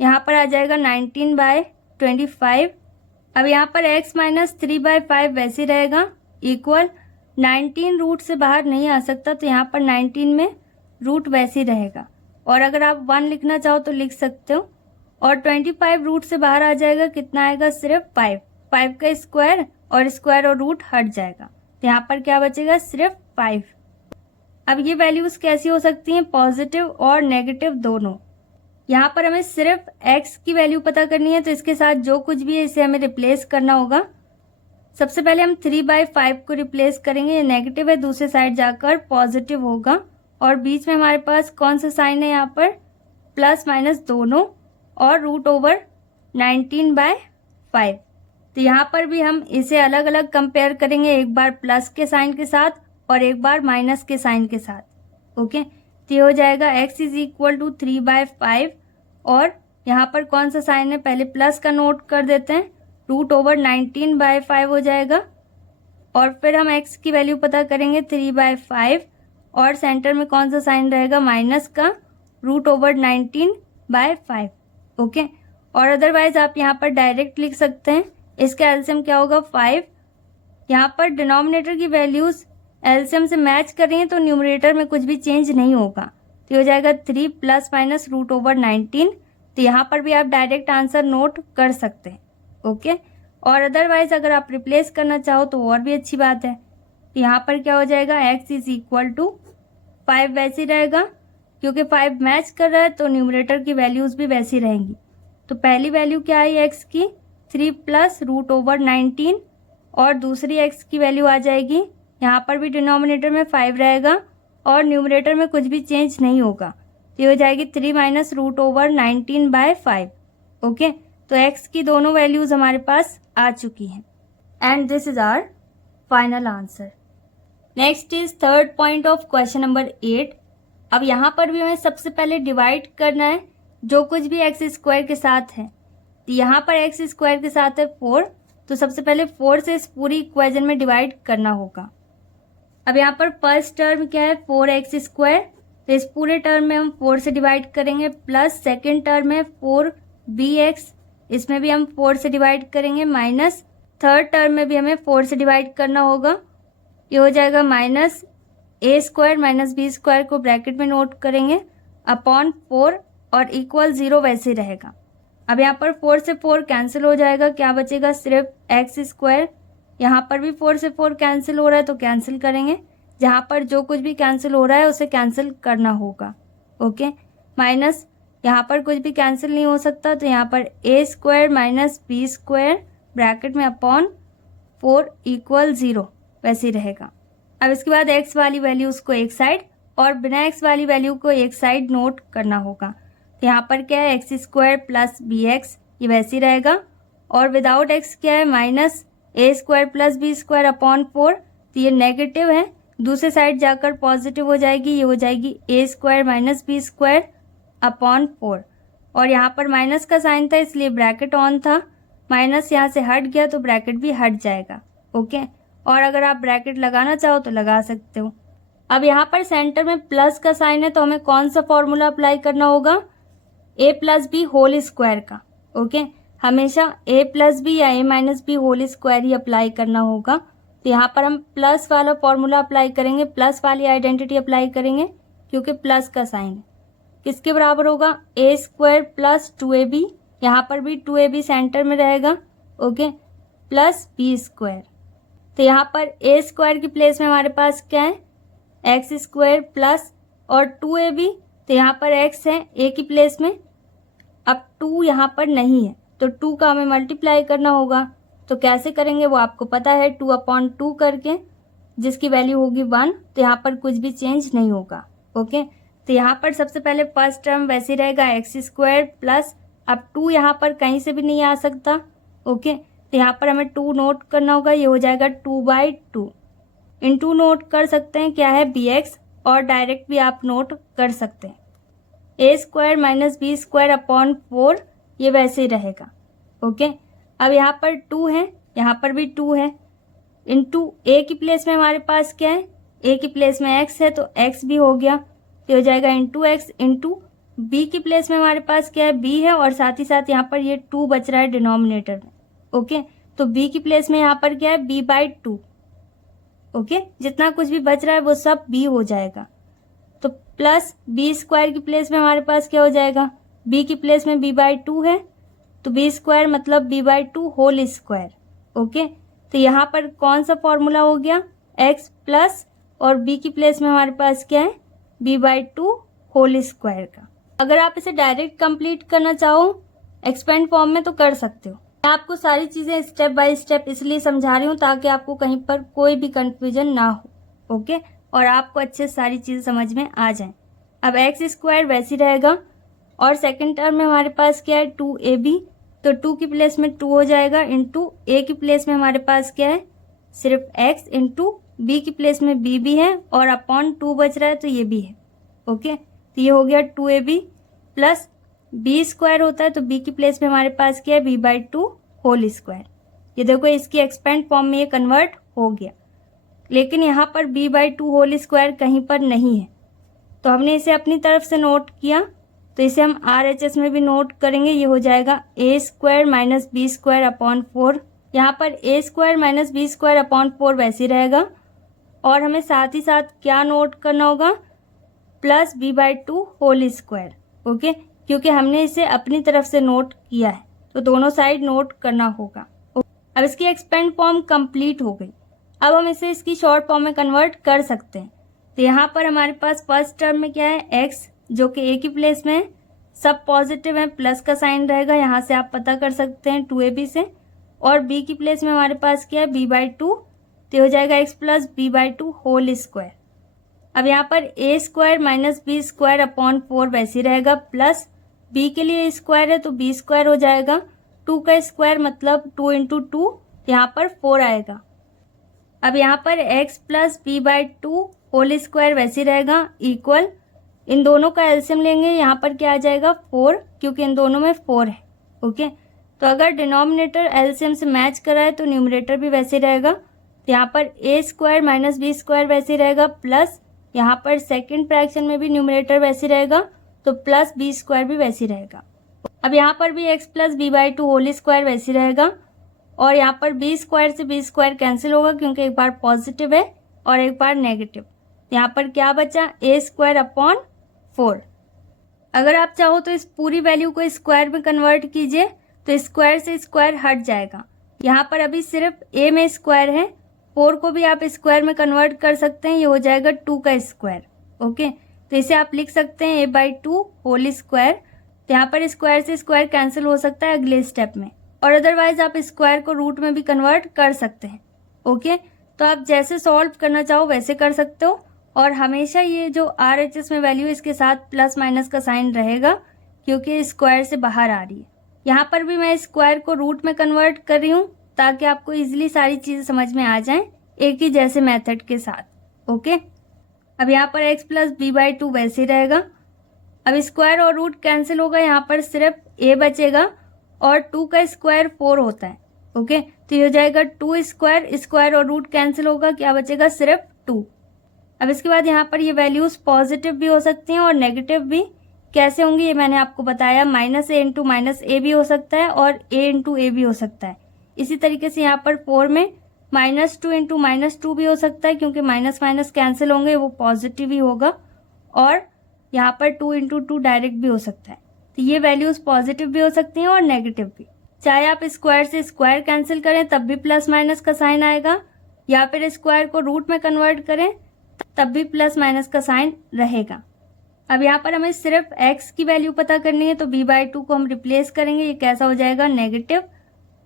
यहाँ पर आ जाएगा 19/25। अब यहाँ पर x माइनस 3/5 वैसे ही रहेगा इक्वल, 19 रूट से बाहर नहीं आ सकता तो यहाँ पर 19 में रूट वैसे ही रहेगा, और अगर आप 1 लिखना चाहो तो लिख सकते हो, और 25 रूट से बाहर आ जाएगा, कितना आएगा सिर्फ 5, 5 का स्क्वायर और रूट हट जाएगा, तो यहाँ पर क्या बचेगा सिर्फ 5। अब ये वैल्यूज कैसी हो सकती हैं पॉजिटिव और नेगेटिव दोनों। यहाँ पर हमें सिर्फ x की वैल्यू पता करनी है तो इसके साथ जो कुछ भी है इसे हमें रिप्लेस करना होगा। सबसे पहले हम 3/5 को रिप्लेस करेंगे, ये नेगेटिव है, दूसरे साइड जाकर पॉजिटिव होगा और बीच में हमारे पास कौन सा साइन है यहाँ पर प्लस माइनस दोनों और रूट ओवर 19/5। तो यहाँ पर भी हम इसे अलग अलग कंपेयर करेंगे, एक बार प्लस के साइन के साथ और एक बार माइनस के साइन के साथ। ओके, तो ये हो जाएगा x इज इक्वल टू 3/5 और यहाँ पर कौन सा साइन है पहले प्लस का नोट कर देते हैं, रूट ओवर 19/5 हो जाएगा और फिर हम x की वैल्यू पता करेंगे 3/5 और सेंटर में कौन सा साइन रहेगा माइनस का, रूट ओवर 19/5। ओके, और अदरवाइज आप यहाँ पर डायरेक्ट लिख सकते हैं, इसका एलसीएम क्या होगा 5। यहाँ पर डिनोमिनेटर की वैल्यूज एलसीएम से मैच कर रही हैं तो न्यूमरेटर में कुछ भी चेंज नहीं होगा, तो हो जाएगा 3 प्लस माइनस रूट ओवर 19। तो यहाँ पर भी आप डायरेक्ट आंसर नोट कर सकते हैं। ओके, और अदरवाइज अगर आप रिप्लेस करना चाहो तो और भी अच्छी बात है। तो यहाँ पर क्या हो जाएगा x इज इक्वल टू 5 वैसे ही रहेगा, क्योंकि 5 मैच कर रहा है तो न्यूमरेटर की वैल्यूज भी वैसी रहेंगी। तो पहली वैल्यू क्या आई x की 3 प्लस रूट ओवर 19 और दूसरी x की वैल्यू आ जाएगी, यहाँ पर भी डिनोमिनेटर में 5 रहेगा और न्यूमरेटर में कुछ भी चेंज नहीं होगा, तो ये हो जाएगी 3 माइनस रूट ओवर 19/5। ओके, तो x की दोनों वैल्यूज हमारे पास आ चुकी हैं and this is our final answer. Next is third point of question number 8। अब यहाँ पर भी हमें सबसे पहले डिवाइड करना है जो कुछ भी एक्स स्क्वायर के साथ है। तो यहाँ पर एक्स स्क्वायर के साथ है 4, तो सबसे पहले 4 से इस पूरी इक्वेशन में डिवाइड करना होगा। अब यहाँ पर फर्स्ट टर्म क्या है 4x स्क्वायर, तो इस पूरे टर्म में हम 4 से डिवाइड करेंगे, प्लस सेकेंड टर्म है 4bx, इसमें भी हम 4 से डिवाइड करेंगे, माइनस थर्ड टर्म में भी हमें 4 से डिवाइड करना होगा, ये हो जाएगा minus a square minus b square को ब्रैकेट में नोट करेंगे अपॉन 4 और इक्वल 0 वैसे रहेगा। अब यहाँ पर 4 से 4 कैंसिल हो जाएगा, क्या बचेगा सिर्फ एक्स स्क्वायर। यहाँ पर भी 4 से 4 कैंसिल हो रहा है तो कैंसिल करेंगे, जहाँ पर जो कुछ भी कैंसिल हो रहा है उसे कैंसिल करना होगा। ओके, माइनस यहाँ पर कुछ भी कैंसिल नहीं हो सकता तो यहाँ पर a square minus b square bracket में अपॉन 4 इक्वल 0 वैसे ही रहेगा। अब इसके बाद x वाली वैल्यूज को एक साइड और बिना x वाली वैल्यू को एक साइड नोट करना होगा। तो यहाँ पर क्या है x square plus b x, ये वैसे ही रहेगा, और विदाउट x क्या है minus a square plus b square upon 4, तो ये नेगेटिव है, दूसरे साइड जाकर पॉजिटिव हो जाएगी, ये हो जाएगी a square minus b square upon 4, और यहाँ पर माइनस का साइन था इसलिए ब्रैकेट ऑन था, माइनस यहाँ से हट गया तो ब्रैकेट भी हट जाएगा। ओके, और अगर आप ब्रैकेट लगाना चाहो तो लगा सकते हो। अब यहाँ पर सेंटर में प्लस का साइन है तो हमें कौन सा फॉर्मूला अप्लाई करना होगा, a plus b whole square का। ओके, हमेशा a प्लस बी या a minus B whole square ही अप्लाई करना होगा। तो यहाँ पर हम प्लस वाला फॉर्मूला अप्लाई करेंगे, प्लस वाली आइडेंटिटी अप्लाई करेंगे क्योंकि प्लस का साइन है। किसके बराबर होगा, a स्क्वायर प्लस 2ab, यहाँ पर भी 2ab सेंटर में रहेगा। Okay, plus b square. तो यहाँ पर a स्क्वायर की प्लेस में हमारे पास क्या है, एक्स स्क्वायर प्लस और 2ab, तो यहाँ पर x है a की प्लेस में। अब 2 यहाँ पर नहीं है तो 2 का हमें मल्टीप्लाई करना होगा। तो कैसे करेंगे वो आपको पता है, 2/2 करके, जिसकी वैल्यू होगी 1। तो यहाँ पर कुछ भी चेंज नहीं होगा। ओके, तो यहाँ पर सबसे पहले फर्स्ट टर्म वैसे रहेगा एक्स स्क्वायर प्लस, अब 2 यहाँ पर कहीं से भी नहीं आ सकता। ओके, तो यहाँ पर हमें 2 नोट करना होगा, ये हो जाएगा 2/2। इनटू नोट कर सकते हैं क्या है, bx, और डायरेक्ट भी आप नोट कर सकते हैं, a square minus b square upon 4, ये वैसे ही रहेगा। ओके, अब यहाँ पर 2 है, यहाँ पर भी 2 है, इनटू a की प्लेस में हमारे पास क्या है, a की प्लेस में x है तो x भी हो गया, तो हो जाएगा इंटू एक्स, इंटू b की प्लेस में हमारे पास क्या है, b है, और साथ ही साथ यहाँ पर ये 2 बच रहा है डिनोमिनेटर में। ओके, तो b की प्लेस में यहाँ पर क्या है, b/2। ओके, जितना कुछ भी बच रहा है वो सब b हो जाएगा। तो प्लस b स्क्वायर की प्लेस में हमारे पास क्या हो जाएगा, b की प्लेस में b/2 है तो b स्क्वायर मतलब b/2 होल स्क्वायर। ओके, तो यहाँ पर कौन सा फॉर्मूला हो गया, x प्लस और b की प्लेस में हमारे पास क्या है, b/2 होल स्क्वायर का। अगर आप इसे डायरेक्ट कंप्लीट करना चाहो एक्सपेंड फॉर्म में तो कर सकते हो। मैं आपको सारी चीज़ें स्टेप बाय स्टेप इसलिए समझा रही हूँ ताकि आपको कहीं पर कोई भी कंफ्यूजन ना हो। ओके, और आपको अच्छे सारी चीज़ें समझ में आ जाएं। अब एक्स स्क्वायर वैसे रहेगा, और सेकंड टर्म में हमारे पास क्या है, 2ab, तो 2 की प्लेस में 2 हो जाएगा, इंटू a की प्लेस में हमारे पास क्या है, सिर्फ x, इंटू b की प्लेस में b भी है और अपॉन 2 बच रहा है तो ये भी है। ओके, तो ये हो गया 2ab प्लस b स्क्वायर होता है तो b की प्लेस में हमारे पास क्या है, b/2 होल स्क्वायर। ये देखो इसकी एक्सपेंड फॉर्म में ये कन्वर्ट हो गया, लेकिन यहाँ पर b/2 होल स्क्वायर कहीं पर नहीं है तो हमने इसे अपनी तरफ से नोट किया, तो इसे हम RHS में भी नोट करेंगे। ये हो जाएगा a square minus b square upon 4। यहाँ पर a square minus b square upon 4 वैसे रहेगा, और हमें साथ ही साथ क्या नोट करना होगा, plus b/2 whole square. Okay, क्योंकि हमने इसे अपनी तरफ से नोट किया है तो दोनों साइड नोट करना होगा। अब इसकी एक्सपेंड फॉर्म कंप्लीट हो गई। अब हम इसे इसकी शॉर्ट फॉर्म में कन्वर्ट कर सकते हैं। तो यहाँ पर हमारे पास फर्स्ट टर्म में क्या है, x, जो कि a की प्लेस में है, सब पॉजिटिव है, प्लस का साइन रहेगा, यहाँ से आप पता कर सकते हैं 2ab से, और b की प्लेस में हमारे पास क्या है, b/2, तो हो जाएगा x plus b/2 whole square. अब यहाँ पर a square minus b square upon 4 वैसे रहेगा, प्लस b के लिए स्क्वायर है तो b स्क्वायर हो जाएगा, 2 का स्क्वायर मतलब 2 इंटू 2, यहाँ पर 4 आएगा। अब यहाँ पर x plus b/2 whole square वैसे रहेगा, इक्वल, इन दोनों का एलसीएम लेंगे, यहाँ पर क्या आ जाएगा, 4, क्योंकि इन दोनों में 4 है। ओके, तो अगर डिनोमिनेटर एलसीएम से मैच करा है तो न्यूमरेटर भी वैसे रहेगा। तो यहाँ पर a square minus b square वैसे रहेगा, प्लस यहाँ पर सेकंड फ्रैक्शन में भी न्यूमरेटर वैसे रहेगा तो प्लस बी स्क्वायर भी वैसे रहेगा। अब यहाँ पर भी x plus b/2 whole square वैसे रहेगा, और यहाँ पर b स्क्वायर से b स्क्वायर कैंसिल होगा क्योंकि एक बार पॉजिटिव है और एक बार नेगेटिव। यहाँ पर क्या बचा, a स्क्वायर अपॉन 4। अगर आप चाहो तो इस पूरी वैल्यू को स्क्वायर में कन्वर्ट कीजिए तो स्क्वायर से स्क्वायर हट जाएगा। यहाँ पर अभी सिर्फ a में स्क्वायर है, 4 को भी आप स्क्वायर में कन्वर्ट कर सकते हैं, ये हो जाएगा 2 का स्क्वायर। ओके, तो इसे आप लिख सकते हैं a/2 होल स्क्वायर। तो यहाँ पर स्क्वायर से स्क्वायर कैंसिल हो सकता है अगले स्टेप में, और अदरवाइज आप स्क्वायर को रूट में भी कन्वर्ट कर सकते हैं। ओके, तो आप जैसे सॉल्व करना चाहो वैसे कर सकते हो, और हमेशा ये जो RHS में वैल्यू इसके साथ प्लस माइनस का साइन रहेगा क्योंकि स्क्वायर से बाहर आ रही है। यहाँ पर भी मैं स्क्वायर को रूट में कन्वर्ट कर रही हूँ ताकि आपको इजीली सारी चीज़ें समझ में आ जाएं एक ही जैसे मेथड के साथ। ओके, अब यहाँ पर x प्लस b/2 वैसे ही रहेगा। अब स्क्वायर और रूट कैंसिल होगा, यहाँ पर सिर्फ a बचेगा, और 2 का स्क्वायर 4 होता है ओके, तो ये हो जाएगा 2 स्क्वायर, स्क्वायर और रूट कैंसिल होगा, क्या बचेगा सिर्फ 2। अब इसके बाद यहाँ पर ये वैल्यूज़ पॉजिटिव भी हो सकती हैं और नेगेटिव भी। कैसे होंगी ये मैंने आपको बताया, -a इंटू -a भी हो सकता है और a इंटू a भी हो सकता है। इसी तरीके से यहाँ पर 4 में -2 इंटू -2 भी हो सकता है, क्योंकि माइनस माइनस कैंसिल होंगे, वो पॉजिटिव ही होगा। और यहाँ पर 2 इंटू 2 डायरेक्ट भी हो सकता है। तो ये वैल्यूज़ पॉजिटिव भी हो सकती हैं और नेगेटिव भी। चाहे आप स्क्वायर से स्क्वायर कैंसिल करें तब भी प्लस माइनस का साइन आएगा, या फिर स्क्वायर को रूट में कन्वर्ट करें तब भी प्लस माइनस का साइन रहेगा। अब यहाँ पर हमें सिर्फ x की वैल्यू पता करनी है, तो b/2 को हम रिप्लेस करेंगे, ये कैसा हो जाएगा नेगेटिव,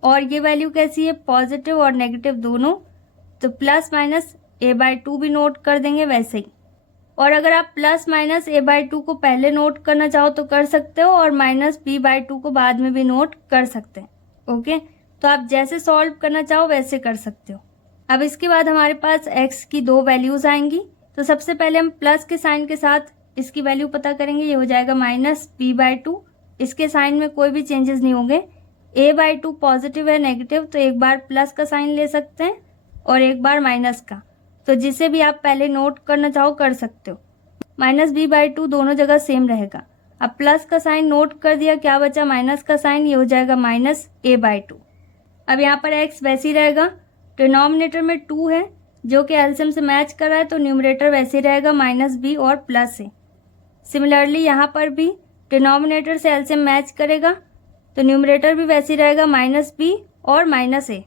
और ये वैल्यू कैसी है पॉजिटिव और नेगेटिव दोनों, तो प्लस माइनस a/2 भी नोट कर देंगे वैसे ही। और अगर आप प्लस माइनस a/2 को पहले नोट करना चाहो तो कर सकते हो, और माइनस b/2 को बाद में भी नोट कर सकते हैं। ओके, तो आप जैसे सॉल्व करना चाहो वैसे कर सकते हो। अब इसके बाद हमारे पास x की 2 वैल्यूज आएंगी, तो सबसे पहले हम प्लस के साइन के साथ इसकी वैल्यू पता करेंगे, ये हो जाएगा -b/2। इसके साइन में कोई भी चेंजेस नहीं होंगे। a/2 पॉजिटिव है नेगेटिव, तो एक बार प्लस का साइन ले सकते हैं और एक बार माइनस का, तो जिसे भी आप पहले नोट करना चाहो कर सकते हो। -b/2 दोनों जगह सेम रहेगा। अब प्लस का साइन नोट कर दिया, क्या बचा माइनस का साइन, ये हो जाएगा -a/2। अब यहाँ पर x वैसे ही रहेगा, डिनोमिनेटर में 2 है जो कि एलसीएम से मैच कर रहा है, तो न्यूमरेटर वैसे ही रहेगा -b और +a। सिमिलरली यहाँ पर भी डिनोमिनेटर से एलसीएम मैच करेगा, तो न्यूमरेटर भी वैसे ही रहेगा -b और -a।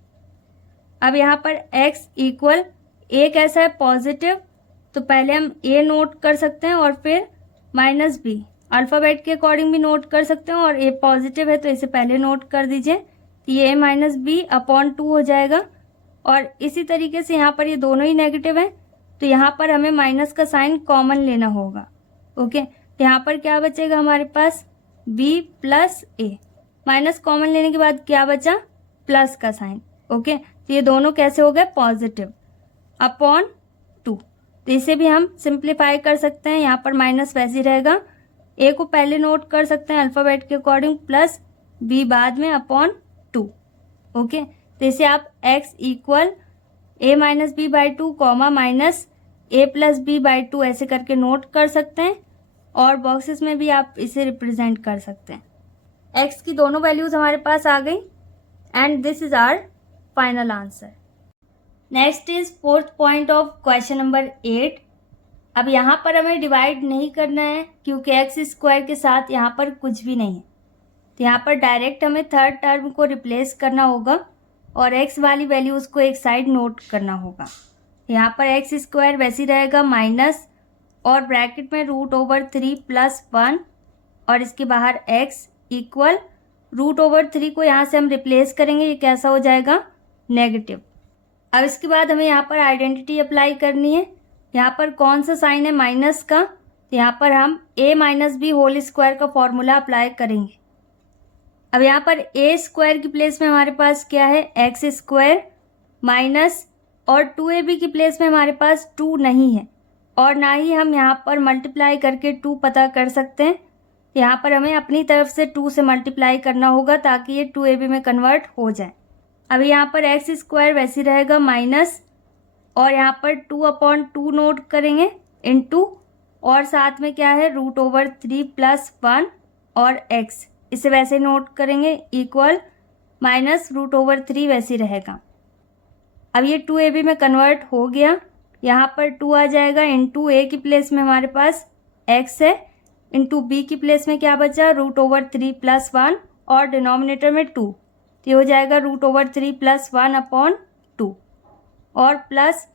अब यहाँ पर x इक्वल a कैसा है पॉजिटिव, तो पहले हम a नोट कर सकते हैं और फिर -b, अल्फ़ाबेट के अकॉर्डिंग भी नोट कर सकते हैं, और a पॉजिटिव है तो इसे पहले नोट कर दीजिए, तो ये a-b/2 हो जाएगा। और इसी तरीके से यहाँ पर ये दोनों ही नेगेटिव है, तो यहाँ पर हमें माइनस का साइन कॉमन लेना होगा। ओके, तो यहाँ पर क्या बचेगा हमारे पास b + a, माइनस कॉमन लेने के बाद क्या बचा प्लस का साइन। ओके, तो ये दोनों कैसे हो गए पॉजिटिव /2, तो इसे भी हम सिंप्लीफाई कर सकते हैं। यहाँ पर माइनस वैसे ही रहेगा, a को पहले नोट कर सकते हैं अल्फ़ाबेट के अकॉर्डिंग, प्लस b बाद में /2। ओके, तो इसे आप x इक्वल a-b/2 -a+b/2 ऐसे करके नोट कर सकते हैं, और बॉक्सेस में भी आप इसे रिप्रेजेंट कर सकते हैं। x की दोनों वैल्यूज हमारे पास आ गई, and this is our final answer. Next is 4th point of question number 8। अब यहाँ पर हमें डिवाइड नहीं करना है, क्योंकि x² के साथ यहाँ पर कुछ भी नहीं है, तो यहाँ पर डायरेक्ट हमें थर्ड टर्म को रिप्लेस करना होगा और x वाली वैल्यूज को एक साइड नोट करना होगा। यहाँ पर x² वैसे रहेगा माइनस और ब्रैकेट में √3 + 1, और इसके बाहर x इक्वल √3 को यहाँ से हम रिप्लेस करेंगे, ये कैसा हो जाएगा नेगेटिव। अब इसके बाद हमें यहाँ पर आइडेंटिटी अप्लाई करनी है। यहाँ पर कौन सा साइन है माइनस का, तो यहाँ पर हम a-b² का फॉर्मूला अप्लाई करेंगे। अब यहाँ पर a² की प्लेस में हमारे पास क्या है x² माइनस, और 2ab की प्लेस में हमारे पास 2 नहीं है, और ना ही हम यहाँ पर मल्टीप्लाई करके 2 पता कर सकते हैं। यहाँ पर हमें अपनी तरफ से 2 से मल्टीप्लाई करना होगा ताकि ये 2ab में कन्वर्ट हो जाए। अब यहाँ पर x² वैसे रहेगा माइनस, और यहाँ पर 2/2 नोट करेंगे इनटू, और साथ में क्या है √3 + 1 और x, इसे वैसे नोट करेंगे इक्वल -√3 वैसे रहेगा। अब ये 2ab में कन्वर्ट हो गया, यहाँ पर 2 आ जाएगा, इनटू a की प्लेस में हमारे पास x है, इनटू b की प्लेस में क्या बचा √3 + 1 और डिनोमिनेटर में 2, तो ये हो जाएगा √3 + 1/2, और प्लस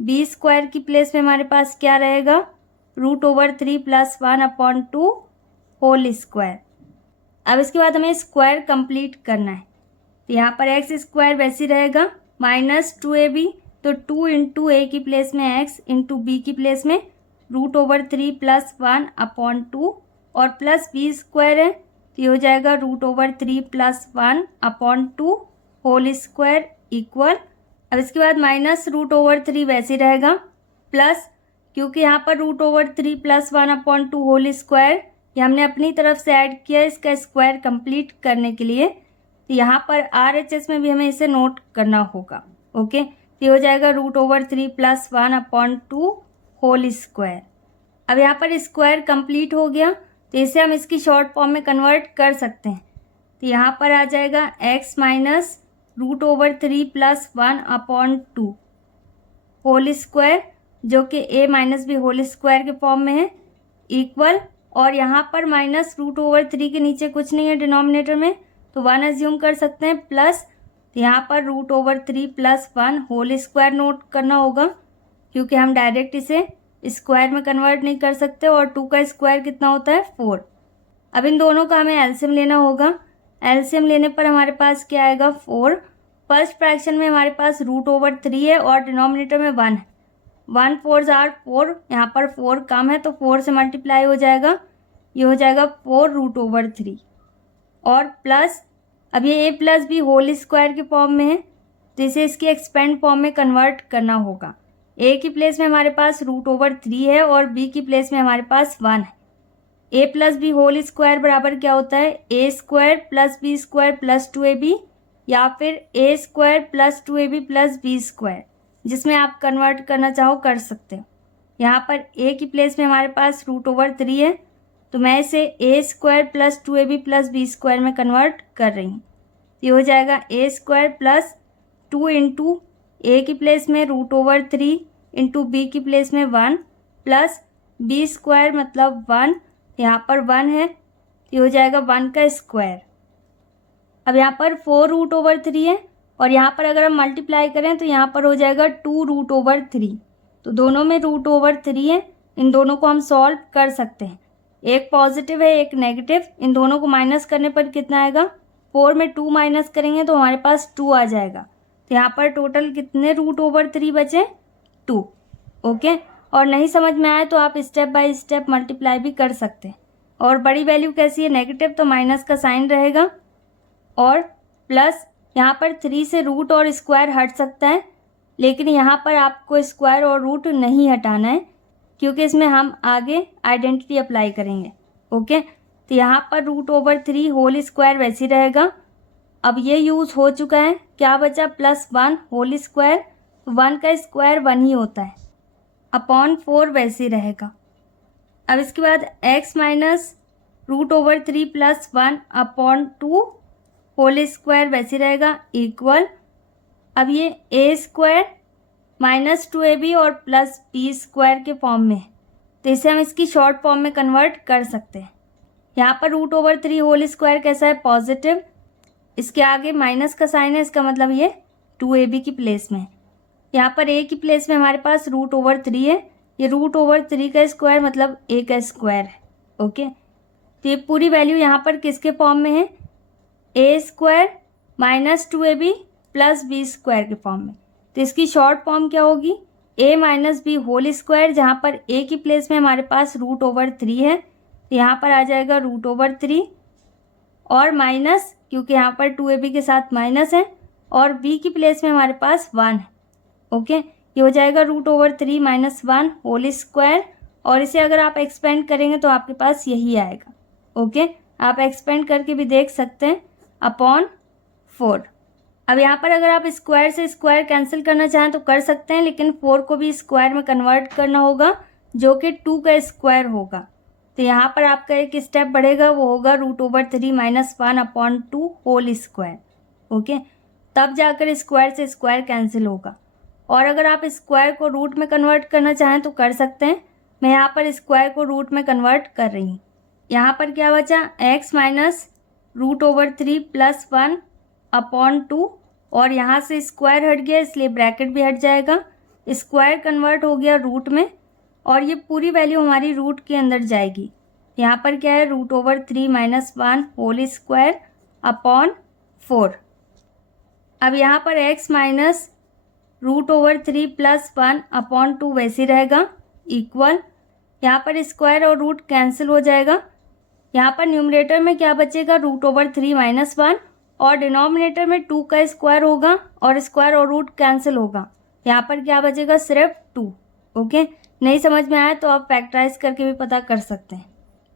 b² की प्लेस में हमारे पास क्या रहेगा √3 + 1/2 होल स्क्वायर। अब इसके बाद हमें स्क्वायर कंप्लीट करना है, तो यहाँ पर x² वैसे रहेगा -2ab, तो 2 इंटू a की प्लेस में x इंटू b की प्लेस में √3 + 1/2, और प्लस b² है, तो ये हो जाएगा √3 + 1/2 होल स्क्वायर इक्वल। अब इसके बाद -√3 वैसे रहेगा, प्लस क्योंकि यहाँ पर √3 + 1/2 होल स्क्वायर ये हमने अपनी तरफ से ऐड किया इसका स्क्वायर कंप्लीट करने के लिए, तो यहाँ पर RHS में भी हमें इसे नोट करना होगा। ओके, तो ये हो जाएगा √3 + 1/2 होल स्क्वायर। अब यहाँ पर स्क्वायर कंप्लीट हो गया, तो इसे हम इसकी शॉर्ट फॉर्म में कन्वर्ट कर सकते हैं। तो यहाँ पर आ जाएगा x माइनस √3 + 1/2 होल स्क्वायर, जो कि a minus B whole square के फॉर्म में है, इक्वल, और यहाँ पर माइनस √3 के नीचे कुछ नहीं है डिनोमिनेटर में, तो 1 एज्यूम कर सकते हैं, प्लस यहाँ पर √3 + 1 होल स्क्वायर नोट करना होगा, क्योंकि हम डायरेक्ट इसे स्क्वायर में कन्वर्ट नहीं कर सकते, और 2 का स्क्वायर कितना होता है 4। अब इन दोनों का हमें एलसीएम लेना होगा। एलसीएम लेने पर हमारे पास क्या आएगा 4। फर्स्ट फ्रैक्शन में हमारे पास √3 है और डिनोमिनेटर में 1 है। 1 4 जार 4, यहाँ पर 4 कम है तो 4 से मल्टीप्लाई हो जाएगा, ये हो जाएगा 4 √3, और प्लस अब ये a + b होल स्क्वायर के फॉर्म में है, तो इसे इसकी एक्सपेंड फॉर्म में कन्वर्ट करना होगा। a की प्लेस में हमारे पास √3 है और b की प्लेस में हमारे पास 1 है। a + b होल स्क्वायर बराबर क्या होता है a² + b² + 2ab, या फिर a² + 2ab + b², जिसमें आप कन्वर्ट करना चाहो कर सकते हो। यहाँ पर a की प्लेस में हमारे पास √3 है, तो मैं इसे a² + 2ab + b² में कन्वर्ट कर रही हूँ। ये हो जाएगा a² + 2 इंटू a की प्लेस में √3 इंटू b की प्लेस में 1 प्लस b² मतलब 1, यहाँ पर 1 है, ये हो जाएगा 1 का स्क्वायर। अब यहाँ पर 4 √3 है, और यहाँ पर अगर हम मल्टीप्लाई करें तो यहाँ पर हो जाएगा 2 √3, तो दोनों में √3 है, इन दोनों को हम सॉल्व कर सकते हैं। एक पॉजिटिव है एक नेगेटिव, इन दोनों को माइनस करने पर कितना आएगा, 4 में 2 माइनस करेंगे तो हमारे पास 2 आ जाएगा। तो यहाँ पर टोटल कितने √3 बचे 2। ओके, और नहीं समझ में आए तो आप स्टेप बाय स्टेप मल्टीप्लाई भी कर सकते हैं। और बड़ी वैल्यू कैसी है नेगेटिव, तो माइनस का साइन रहेगा, और प्लस यहाँ पर 3 से रूट और स्क्वायर हट सकता है, लेकिन यहाँ पर आपको स्क्वायर और रूट नहीं हटाना है, क्योंकि इसमें हम आगे आइडेंटिटी अप्लाई करेंगे। ओके, तो यहाँ पर √3 होल स्क्वायर वैसे ही रहेगा। अब ये यूज़ हो चुका है, क्या बचा +1 होल स्क्वायर, 1 का स्क्वायर 1 ही होता है, अपॉन 4 वैसे ही रहेगा। अब इसके बाद x माइनस √3 + 1/2 होल स्क्वायर वैसे ही रहेगा, इक्वल, अब ये a² - 2ab और प्लस b² के फॉर्म में है, तो इसे हम इसकी शॉर्ट फॉर्म में कन्वर्ट कर सकते हैं। यहाँ पर √3 होल स्क्वायर कैसा है पॉजिटिव, इसके आगे माइनस का साइन है, इसका मतलब ये 2ab की प्लेस में है। यहाँ पर a की प्लेस में हमारे पास √3 है, ये √3 का स्क्वायर मतलब a का स्क्वायर है। ओके, तो ये पूरी वैल्यू यहाँ पर किसके फॉर्म में है, a² - 2ab + b² के फॉर्म में। तो इसकी शॉर्ट फॉर्म क्या होगी, a - b होल स्क्वायर, जहाँ पर a की प्लेस में हमारे पास √3 है, तो यहाँ पर आ जाएगा √3, और माइनस, क्योंकि यहाँ पर 2ab के साथ माइनस है, और b की प्लेस में हमारे पास 1 है। ओके, ये हो जाएगा √3 - 1 होल स्क्वायर, और इसे अगर आप एक्सपेंड करेंगे तो आपके पास यही आएगा। ओके, आप एक्सपेंड करके भी देख सकते हैं, अपॉन 4। अब यहाँ पर अगर आप स्क्वायर से स्क्वायर कैंसिल करना चाहें तो कर सकते हैं, लेकिन 4 को भी स्क्वायर में कन्वर्ट करना होगा, जो कि 2 का स्क्वायर होगा। तो यहाँ पर आपका एक स्टेप बढ़ेगा, वो होगा √3 - 1/2 होल स्क्वायर। ओके, तब जाकर स्क्वायर से स्क्वायर कैंसिल होगा। और अगर आप स्क्वायर को रूट में कन्वर्ट करना चाहें तो कर सकते हैं। मैं यहाँ पर स्क्वायर को रूट में कन्वर्ट कर रही हूँ। यहाँ पर क्या बचा, x माइनस √3 + 1/2, और यहाँ से स्क्वायर हट गया इसलिए ब्रैकेट भी हट जाएगा, स्क्वायर कन्वर्ट हो गया रूट में, और ये पूरी वैल्यू हमारी रूट के अंदर जाएगी। यहाँ पर क्या है, √3 - 1 होल स्क्वायर अपॉन 4। अब यहाँ पर x माइनस √3 + 1/2 वैसे रहेगा, इक्वल, यहाँ पर स्क्वायर और रूट कैंसिल हो जाएगा। यहाँ पर न्यूमरेटर में क्या बचेगा, √3 - 1, और डिनोमिनेटर में 2 का स्क्वायर होगा, और स्क्वायर और रूट कैंसिल होगा। यहाँ पर क्या बचेगा, सिर्फ 2। ओके, नहीं समझ में आया तो आप फैक्टराइज करके भी पता कर सकते हैं।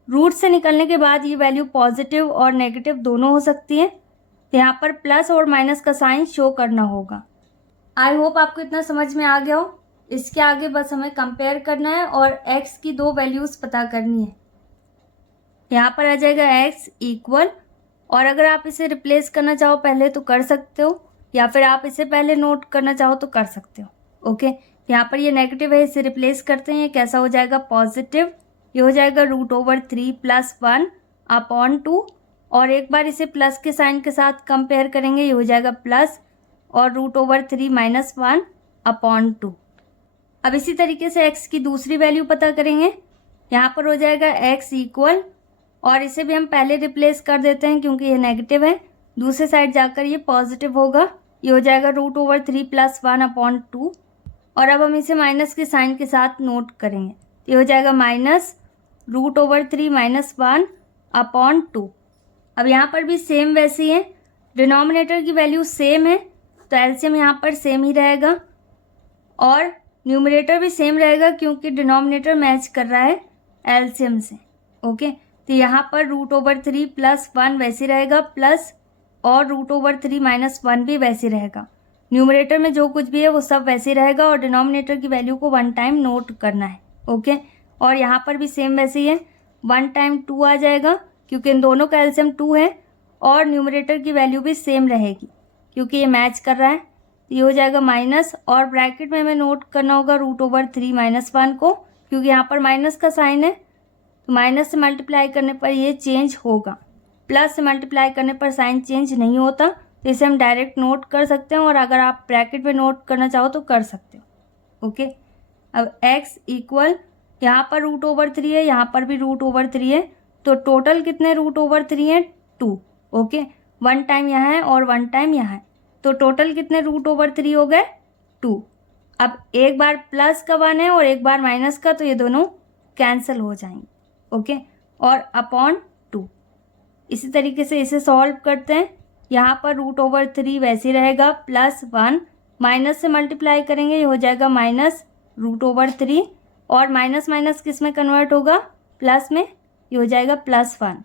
रूट से निकलने के बाद ये वैल्यू पॉजिटिव और नेगेटिव दोनों हो सकती है। तो यहाँ पर प्लस और माइनस का साइन शो करना होगा। आई होप आपको इतना समझ में आ गया हो। इसके आगे बस हमें कंपेयर करना है और x की दो वैल्यूज़ पता करनी है। यहाँ पर आ जाएगा x इक्वल, और अगर आप इसे रिप्लेस करना चाहो पहले तो कर सकते हो, या फिर आप इसे पहले नोट करना चाहो तो कर सकते हो। ओके, यहाँ पर ये नेगेटिव है, इसे रिप्लेस करते हैं। कैसा हो जाएगा? पॉजिटिव। ये हो जाएगा √3 + 1 अपॉन 2, और एक बार इसे प्लस के साइन के साथ कंपेयर करेंगे, ये हो जाएगा प्लस, और √3 - 1 अपॉन 2। अब इसी तरीके से x की दूसरी वैल्यू पता करेंगे। यहाँ पर हो जाएगा x इक्वल, और इसे भी हम पहले रिप्लेस कर देते हैं क्योंकि ये नेगेटिव है, दूसरे साइड जाकर ये पॉजिटिव होगा। ये हो जाएगा √3 + 1 अपॉन 2, और अब हम इसे माइनस के साइन के साथ नोट करेंगे। ये हो जाएगा -√3 - 1 अपॉन 2। अब यहाँ पर भी सेम वैसी है, डिनोमिनेटर की वैल्यू सेम है तो एलसीएम यहाँ पर सेम ही रहेगा, और न्यूमरेटर भी सेम रहेगा क्योंकि डिनोमिनेटर मैच कर रहा है एलसीएम से। ओके, तो यहाँ पर √3 + 1 वैसे रहेगा, प्लस और √3 - 1 भी वैसे रहेगा। न्यूमरेटर में जो कुछ भी है वो सब वैसे रहेगा, और डिनोमिनेटर की वैल्यू को 1 टाइम नोट करना है। ओके, और यहाँ पर भी सेम वैसे ही है, 1 टाइम 2 आ जाएगा क्योंकि इन दोनों का एलसीएम 2 है, और न्यूमरेटर की वैल्यू भी सेम रहेगी क्योंकि ये मैच कर रहा है। ये हो जाएगा माइनस, और ब्रैकेट में हमें नोट करना होगा √3 - 1 को, क्योंकि यहाँ पर माइनस का साइन है, तो माइनस से मल्टीप्लाई करने पर ये चेंज होगा, प्लस से मल्टीप्लाई करने पर साइन चेंज नहीं होता। तो इसे हम डायरेक्ट नोट कर सकते हैं, और अगर आप ब्रैकेट में नोट करना चाहो तो कर सकते हो। ओके, अब x इक्वल, यहाँ पर √3 है, यहाँ पर भी √3 है, तो टोटल कितने √3 है? 2। ओके, 1 टाइम यहाँ है और 1 टाइम यहाँ है, तो टोटल कितने √3 हो गए? 2। अब एक बार प्लस का 1 है और एक बार माइनस का, तो ये दोनों कैंसिल हो जाएंगे। ओके, और अपॉन 2। इसी तरीके से इसे सॉल्व करते हैं। यहाँ पर √3 वैसे ही रहेगा, +1, माइनस से मल्टीप्लाई करेंगे, ये हो जाएगा -√3, और माइनस माइनस किस में कन्वर्ट होगा? प्लस में। ये हो जाएगा +1,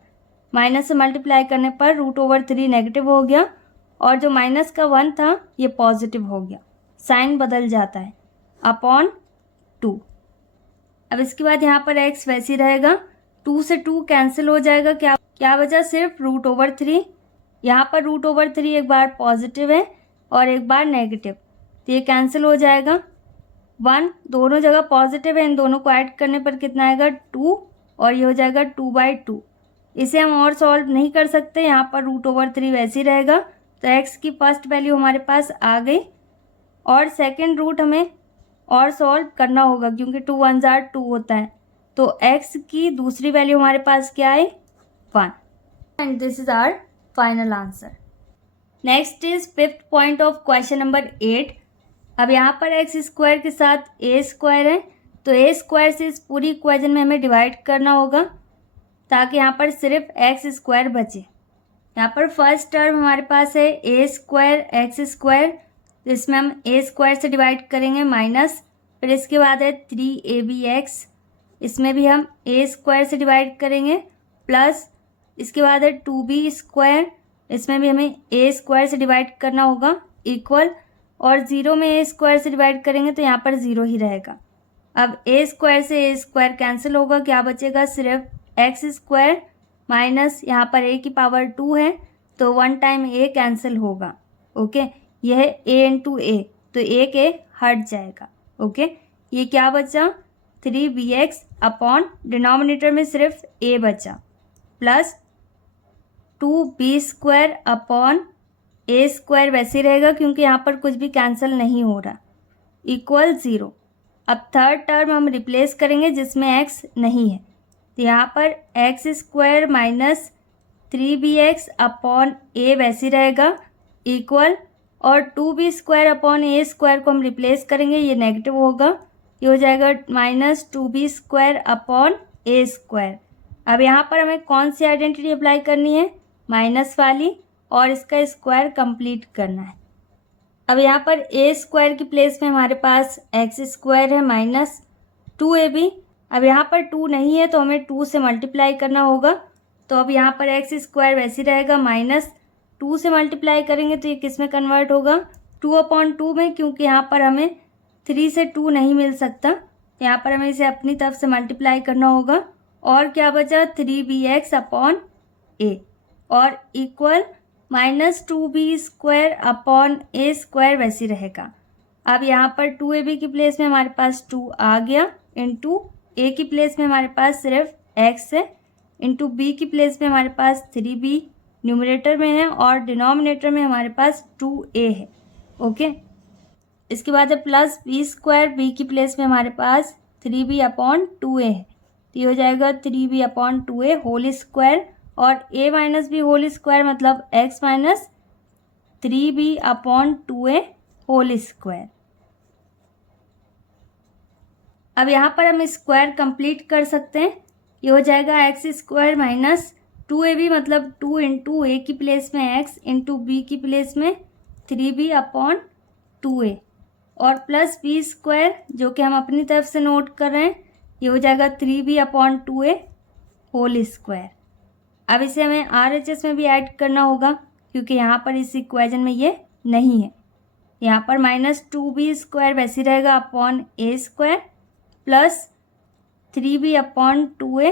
माइनस से मल्टीप्लाई करने पर √3 नेगेटिव हो गया, और जो माइनस का 1 था ये पॉजिटिव हो गया, साइन बदल जाता है, अपॉन 2। अब इसके बाद यहाँ पर x वैसे ही रहेगा, 2 से 2 कैंसिल हो जाएगा, क्या बचा? सिर्फ √3। यहाँ पर √3 एक बार पॉजिटिव है और एक बार नेगेटिव, तो ये कैंसिल हो जाएगा। 1 दोनों जगह पॉजिटिव है, इन दोनों को ऐड करने पर कितना आएगा? 2, और ये हो जाएगा 2/2। इसे हम और सॉल्व नहीं कर सकते, यहाँ पर √3 वैसे ही रहेगा, तो x की फर्स्ट वैल्यू हमारे पास आ गई, और सेकंड रूट हमें और सॉल्व करना होगा क्योंकि 2 1 2 होता है, तो x की दूसरी वैल्यू हमारे पास क्या है? 1। And this is our final answer. Next is 5th point of question number 8। अब यहाँ पर x² के साथ a² है, तो a² से इस पूरी इक्वेशन में हमें डिवाइड करना होगा ताकि यहाँ पर सिर्फ x² बचे। यहाँ पर फर्स्ट टर्म हमारे पास है a² x², इसमें हम a² से डिवाइड करेंगे माइनस, फिर इसके बाद है 3abx, इसमें भी हम a² से डिवाइड करेंगे प्लस, इसके बाद है 2b², इसमें भी हमें a² से डिवाइड करना होगा इक्वल, और 0 में a² से डिवाइड करेंगे तो यहाँ पर 0 ही रहेगा। अब a² से a² कैंसिल होगा, क्या बचेगा? सिर्फ x² माइनस यहाँ पर a की पावर 2 है तो 1 टाइम a कैंसिल होगा। ओके, यह है a इंटू a, तो एक a हट जाएगा। ओके, ये क्या बचा? 3bx अपॉन डिनोमिनेटर में सिर्फ a बचा, प्लस 2b² अपॉन a² वैसे रहेगा क्योंकि यहाँ पर कुछ भी कैंसिल नहीं हो रहा, इक्वल 0। अब थर्ड टर्म हम रिप्लेस करेंगे जिसमें x नहीं है, तो यहाँ पर x² minus 3bx upon a वैसे रहेगा इक्वल, और 2b² अपॉन a² को हम रिप्लेस करेंगे, ये नेगेटिव होगा, ये हो जाएगा -2b² अपॉन a²। अब यहाँ पर हमें कौन सी आइडेंटिटी अप्लाई करनी है? माइनस वाली, और इसका स्क्वायर कंप्लीट करना है। अब यहाँ पर a² की प्लेस में हमारे पास x² है माइनस 2ab। अब यहाँ पर 2 नहीं है तो हमें 2 से मल्टीप्लाई करना होगा, तो अब यहाँ पर x² वैसे रहेगा माइनस 2 से मल्टीप्लाई करेंगे तो ये किस में कन्वर्ट होगा, 2/2 में, क्योंकि यहाँ पर हमें 3 से 2 नहीं मिल सकता, यहाँ पर हमें इसे अपनी तरफ से मल्टीप्लाई करना होगा। और क्या बचा, 3bx/a और इक्वल -2b² वैसे रहेगा। अब यहाँ पर 2ab की प्लेस में हमारे पास 2 आ गया, इंटू a की प्लेस में हमारे पास सिर्फ x है, इंटू b की प्लेस में हमारे पास 3b न्यूमरेटर में है और डिनोमिनेटर में हमारे पास 2a है। ओके, इसके बाद है प्लस b², b की प्लेस में हमारे पास 3b/2a है, तो ये हो जाएगा 3b/2a होल स्क्वायर और a minus b whole square मतलब x minus 3b/2a whole square. अब यहाँ पर हम स्क्वायर कंप्लीट कर सकते हैं, ये हो जाएगा x² माइनस 2ab मतलब 2 इंटू a की प्लेस में x इंटू b की प्लेस में 3b/2a और प्लस b² जो कि हम अपनी तरफ से नोट कर रहे हैं, ये हो जाएगा 3b/2a होल स्क्वायर। अब इसे हमें RHS में भी ऐड करना होगा क्योंकि यहाँ पर इस इक्वेशन में ये नहीं है। यहाँ पर -2b² वैसे रहेगा upon a² plus 3b/2a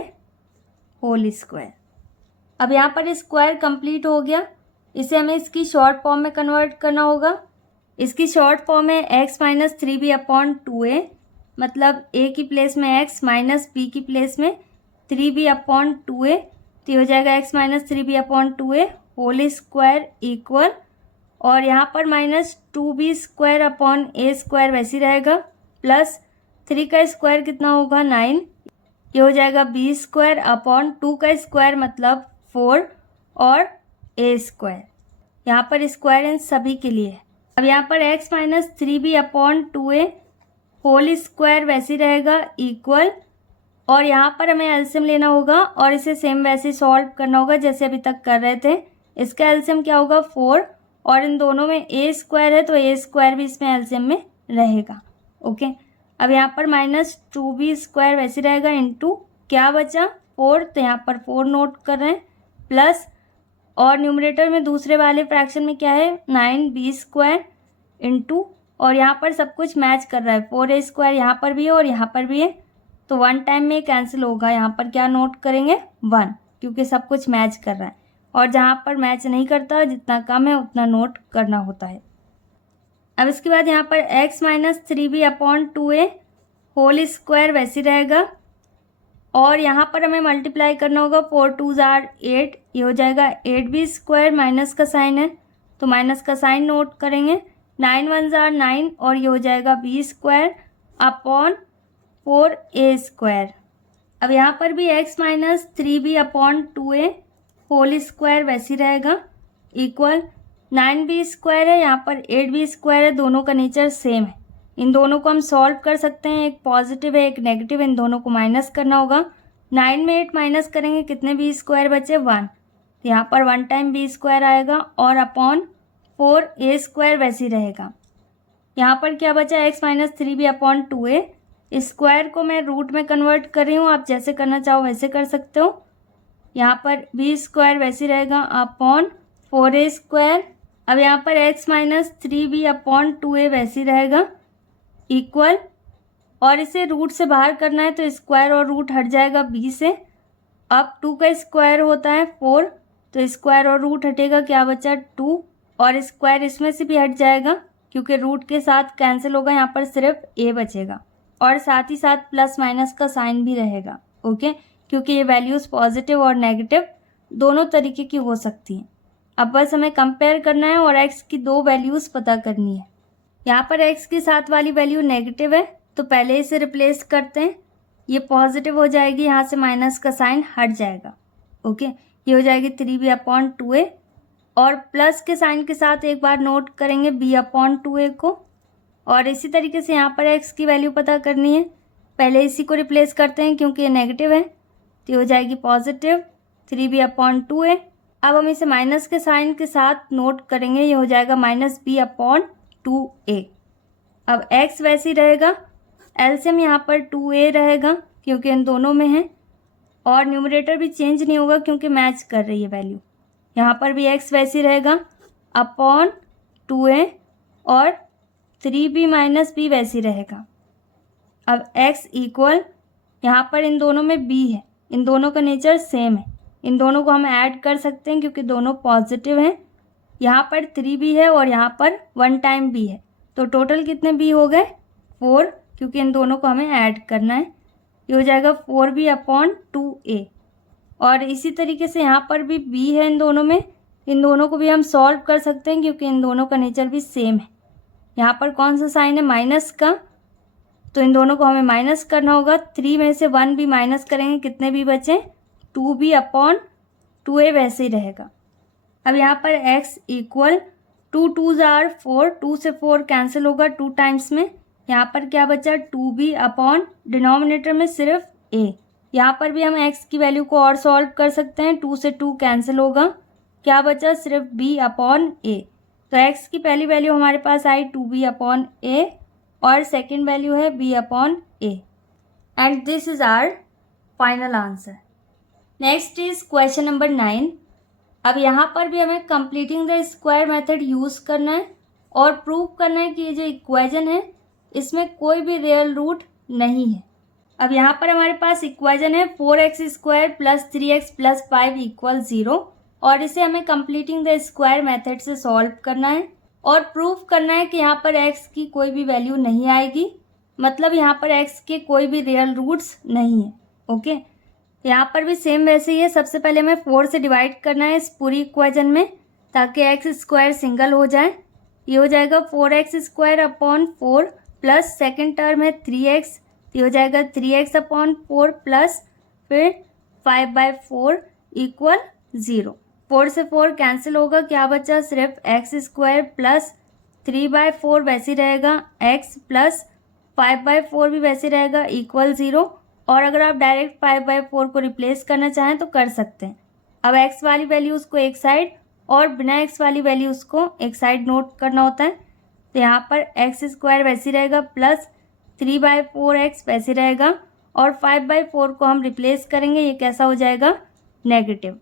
whole square. अब यहाँ पर स्क्वायर कंप्लीट हो गया, इसे हमें इसकी शॉर्ट फॉर्म में कन्वर्ट करना होगा। इसकी शॉर्ट फॉर्म है x माइनस 3b/2a मतलब a की प्लेस में x माइनस b की प्लेस में 3b/2a, तो ये हो जाएगा x minus 3b/2a whole square equal, और यहाँ पर -2b²/a² वैसे रहेगा प्लस 3 का स्क्वायर कितना होगा 9, ये हो जाएगा b²/2 का स्क्वायर मतलब 4 और a²। यहाँ पर स्क्वायर इन सभी के लिए है। अब यहाँ पर x minus 3b/2a whole square वैसे रहेगा इक्वल, और यहाँ पर हमें एलसीएम लेना होगा और इसे सेम वैसे सॉल्व करना होगा जैसे अभी तक कर रहे थे। इसका एलसीएम क्या होगा 4, और इन दोनों में a² है तो a² भी इसमें एलसीएम में रहेगा। ओके, अब यहाँ पर -2b² वैसे रहेगा इंटू क्या बचा 4, तो यहाँ पर 4 नोट कर रहे हैं प्लस, और न्यूमरेटर में दूसरे वाले फ्रैक्शन में क्या है 9b² इंटू, और यहाँ पर सब कुछ मैच कर रहा है, 4a² यहाँ पर भी है और यहाँ पर भी है, तो 1 टाइम में कैंसिल होगा। यहाँ पर क्या नोट करेंगे 1, क्योंकि सब कुछ मैच कर रहा है, और जहाँ पर मैच नहीं करता जितना कम है उतना नोट करना होता है। अब इसके बाद यहाँ पर x minus 3b/2a whole square वैसे रहेगा, और यहाँ पर हमें मल्टीप्लाई करना होगा 4 2s are 8, ये हो जाएगा 8b² माइनस का साइन है तो माइनस का साइन नोट करेंगे, 9 1s are 9 और ये हो जाएगा b²/4a²। अब यहाँ पर भी x minus 3b/2a whole square वैसे रहेगा इक्वल, 9b² है यहाँ पर 8b² है, दोनों का नेचर सेम है, इन दोनों को हम सॉल्व कर सकते हैं, एक पॉजिटिव है एक नेगेटिव, इन दोनों को माइनस करना होगा। 9 में 8 माइनस करेंगे कितने b² बचे 1, तो यहाँ पर 1 टाइम b² आएगा और अपॉन 4a² वैसे रहेगा। यहाँ पर क्या बचा x माइनस 3b/2a, स्क्वायर को मैं रूट में कन्वर्ट कर रही हूँ, आप जैसे करना चाहो वैसे कर सकते हो। यहाँ पर b² वैसे रहेगा अपॉन 4a²। अब यहाँ पर x माइनस 3b/2a वैसे रहेगा इक्वल, और इसे रूट से बाहर करना है तो स्क्वायर और रूट हट जाएगा b से। अब 2 का स्क्वायर होता है 4, तो स्क्वायर और रूट हटेगा, क्या बचा 2, और स्क्वायर इसमें से भी हट जाएगा क्योंकि रूट के साथ कैंसिल होगा, यहाँ पर सिर्फ a बचेगा, और साथ ही साथ प्लस माइनस का साइन भी रहेगा। ओके, क्योंकि ये वैल्यूज़ पॉजिटिव और नेगेटिव दोनों तरीके की हो सकती हैं। अब बस हमें कंपेयर करना है और x की 2 वैल्यूज़ पता करनी है। यहाँ पर x के साथ वाली वैल्यू नेगेटिव है तो पहले इसे रिप्लेस करते हैं, ये पॉजिटिव हो जाएगी, यहाँ से माइनस का साइन हट जाएगा। ओके, ये हो जाएगी 3b/2a, और प्लस के साइन के साथ एक बार नोट करेंगे b/2a को, और इसी तरीके से यहाँ पर x की वैल्यू पता करनी है, पहले इसी को रिप्लेस करते हैं क्योंकि ये नेगेटिव है, तो ये हो जाएगी पॉजिटिव 3b/2a। अब हम इसे माइनस के साइन के साथ नोट करेंगे, ये हो जाएगा -b/2a। अब x वैसे ही रहेगा, एलसीएम यहाँ पर 2a रहेगा क्योंकि इन दोनों में है, और न्यूमरेटर भी चेंज नहीं होगा क्योंकि मैच कर रही है वैल्यू। यहाँ पर भी x वैसे रहेगा अपॉन 2a और 3b माइनस b वैसे रहेगा। अब x इक्वल, यहाँ पर इन दोनों में b है, इन दोनों का नेचर सेम है, इन दोनों को हम ऐड कर सकते हैं क्योंकि दोनों पॉजिटिव हैं। यहाँ पर 3b है और यहाँ पर 1 टाइम b है, तो टोटल कितने b हो गए 4, क्योंकि इन दोनों को हमें ऐड करना है। ये हो जाएगा 4b अपॉन 2a। और इसी तरीके से यहाँ पर भी b है इन दोनों में, इन दोनों को भी हम सॉल्व कर सकते हैं क्योंकि इन दोनों का नेचर भी सेम है। यहाँ पर कौन सा साइन है माइनस का, तो इन दोनों को हमें माइनस करना होगा। 3 में से 1 भी माइनस करेंगे, कितने भी बचे 2b अपॉन 2a वैसे ही रहेगा। अब यहाँ पर x इक्वल 2 2s आर 4, 2 से 4 कैंसिल होगा 2 टाइम्स में। यहाँ पर क्या बचा 2b अपॉन डिनोमिनेटर में सिर्फ a। यहाँ पर भी हम x की वैल्यू को और सॉल्व कर सकते हैं, 2 से 2 कैंसिल होगा, क्या बचा सिर्फ b अपॉन a। तो x की पहली वैल्यू हमारे पास आई 2b अपॉन a और सेकेंड वैल्यू है b upon a। And this is our final answer. Next is question number 9। अब यहाँ पर भी हमें completing the square method use करना है और प्रूव करना है कि ये जो इक्वेशन है इसमें कोई भी रियल रूट नहीं है। अब यहाँ पर हमारे पास इक्वेशन है 4x square plus 3x plus 5 equal 0 और इसे हमें कंप्लीटिंग द स्क्वायर मेथड से सॉल्व करना है और प्रूव करना है कि यहाँ पर x की कोई भी वैल्यू नहीं आएगी, मतलब यहाँ पर x के कोई भी रियल रूट्स नहीं है। ओके, यहाँ पर भी सेम वैसे ही है। सबसे पहले हमें 4 से डिवाइड करना है इस पूरी इक्वेशन में ताकि x स्क्वायर सिंगल हो जाए। ये हो जाएगा 4x square upon 4 plus second term है 3x, ये हो जाएगा 3x अपॉन 4 प्लस फिर 5/4 इक्वल 0। 4 से 4 कैंसिल होगा, क्या बचा सिर्फ x स्क्वायर प्लस 3/4 वैसे रहेगा, x प्लस 5/4 भी वैसे रहेगा इक्वल 0। और अगर आप डायरेक्ट 5/4 को रिप्लेस करना चाहें तो कर सकते हैं। अब x वाली वैल्यू उसको एक साइड और बिना x वाली वैल्यू उसको एक साइड नोट करना होता है। तो यहाँ पर x स्क्वायर वैसे रहेगा प्लस 3/4x वैसे रहेगा और 5/4 को हम रिप्लेस करेंगे, ये कैसा हो जाएगा नेगेटिव।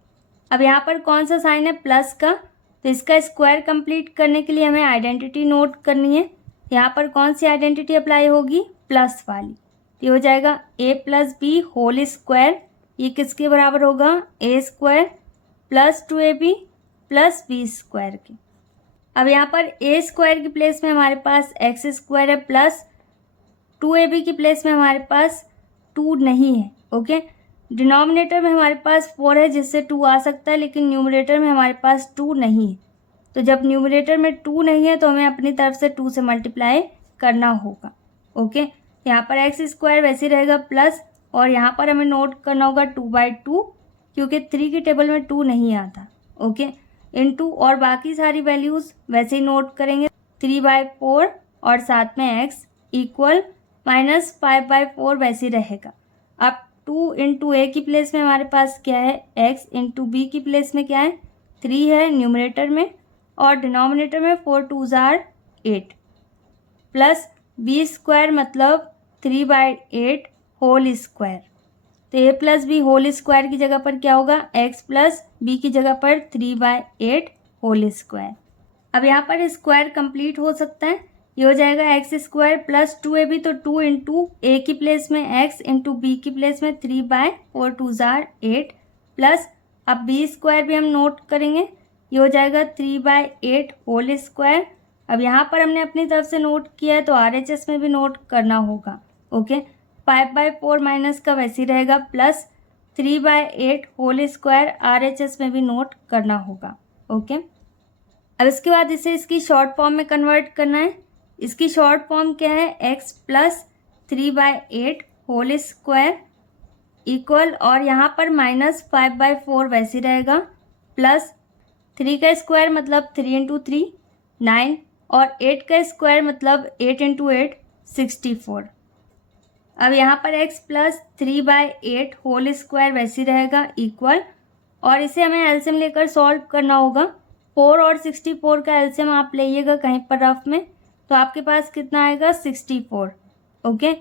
अब यहाँ पर कौन सा साइन है प्लस का, तो इसका स्क्वायर कंप्लीट करने के लिए हमें आइडेंटिटी नोट करनी है। यहाँ पर कौन सी आइडेंटिटी अप्लाई होगी प्लस वाली, ये हो जाएगा a plus b whole square, ये किसके बराबर होगा a square plus 2ab plus b square के। अब यहाँ पर a स्क्वायर की प्लेस में हमारे पास x स्क्वायर है प्लस 2ab की प्लेस में हमारे पास 2 नहीं है। ओके, डिनोमिनेटर में हमारे पास 4 है जिससे 2 आ सकता है, लेकिन न्यूमरेटर में हमारे पास 2 नहीं है। तो जब न्यूमरेटर में 2 नहीं है तो हमें अपनी तरफ से 2 से मल्टीप्लाई करना होगा। ओके, यहाँ पर एक्स स्क्वायर वैसे रहेगा प्लस और यहाँ पर हमें नोट करना होगा 2/2 क्योंकि 3 की टेबल में 2 नहीं आता। ओके, इनटू और बाकी सारी वैल्यूज़ वैसे ही नोट करेंगे 3/4 और साथ में एक्स इक्वल माइनस 5/4 वैसे ही रहेगा। अब 2 इंटू ए की प्लेस में हमारे पास क्या है x इंटू बी की प्लेस में क्या है 3 है न्यूमरेटर में और डिनोमिनेटर में 4 2s are 8 plus b square मतलब 3/8 होल स्क्वायर। तो ए प्लस बी होल स्क्वायर की जगह पर क्या होगा x प्लस बी की जगह पर 3/8 होल स्क्वायर। अब यहाँ पर स्क्वायर कंप्लीट हो सकता है, ये हो जाएगा एक्स स्क्वायर प्लस 2ab, तो 2 इंटू ए की प्लेस में x इंटू बी की प्लेस में 3/4 2s आर 8 प्लस अब बी स्क्वायर भी हम नोट करेंगे, ये हो जाएगा 3/8 होल स्क्वायर। अब यहाँ पर हमने अपनी तरफ से नोट किया है तो RHS में भी नोट करना होगा। ओके, 5/4 माइनस का वैसे ही रहेगा प्लस 3/8 होल स्क्वायर RHS में भी नोट करना होगा। ओके, अब इसके बाद इसे इसकी शॉर्ट फॉर्म में कन्वर्ट करना है। इसकी शॉर्ट फॉर्म क्या है x plus 3/8 whole square equal और यहाँ पर माइनस 5/4 वैसे रहेगा प्लस 3 का स्क्वायर मतलब 3 इंटू 3 9 और 8 का स्क्वायर मतलब 8 इंटू 8 64। अब यहाँ पर x प्लस 3/8 होल स्क्वायर वैसे रहेगा इक्वल और इसे हमें एलसीएम लेकर सॉल्व करना होगा। 4 और 64 का एलसीएम आप लेइएगा कहीं पर रफ में, तो आपके पास कितना आएगा 64। ओके,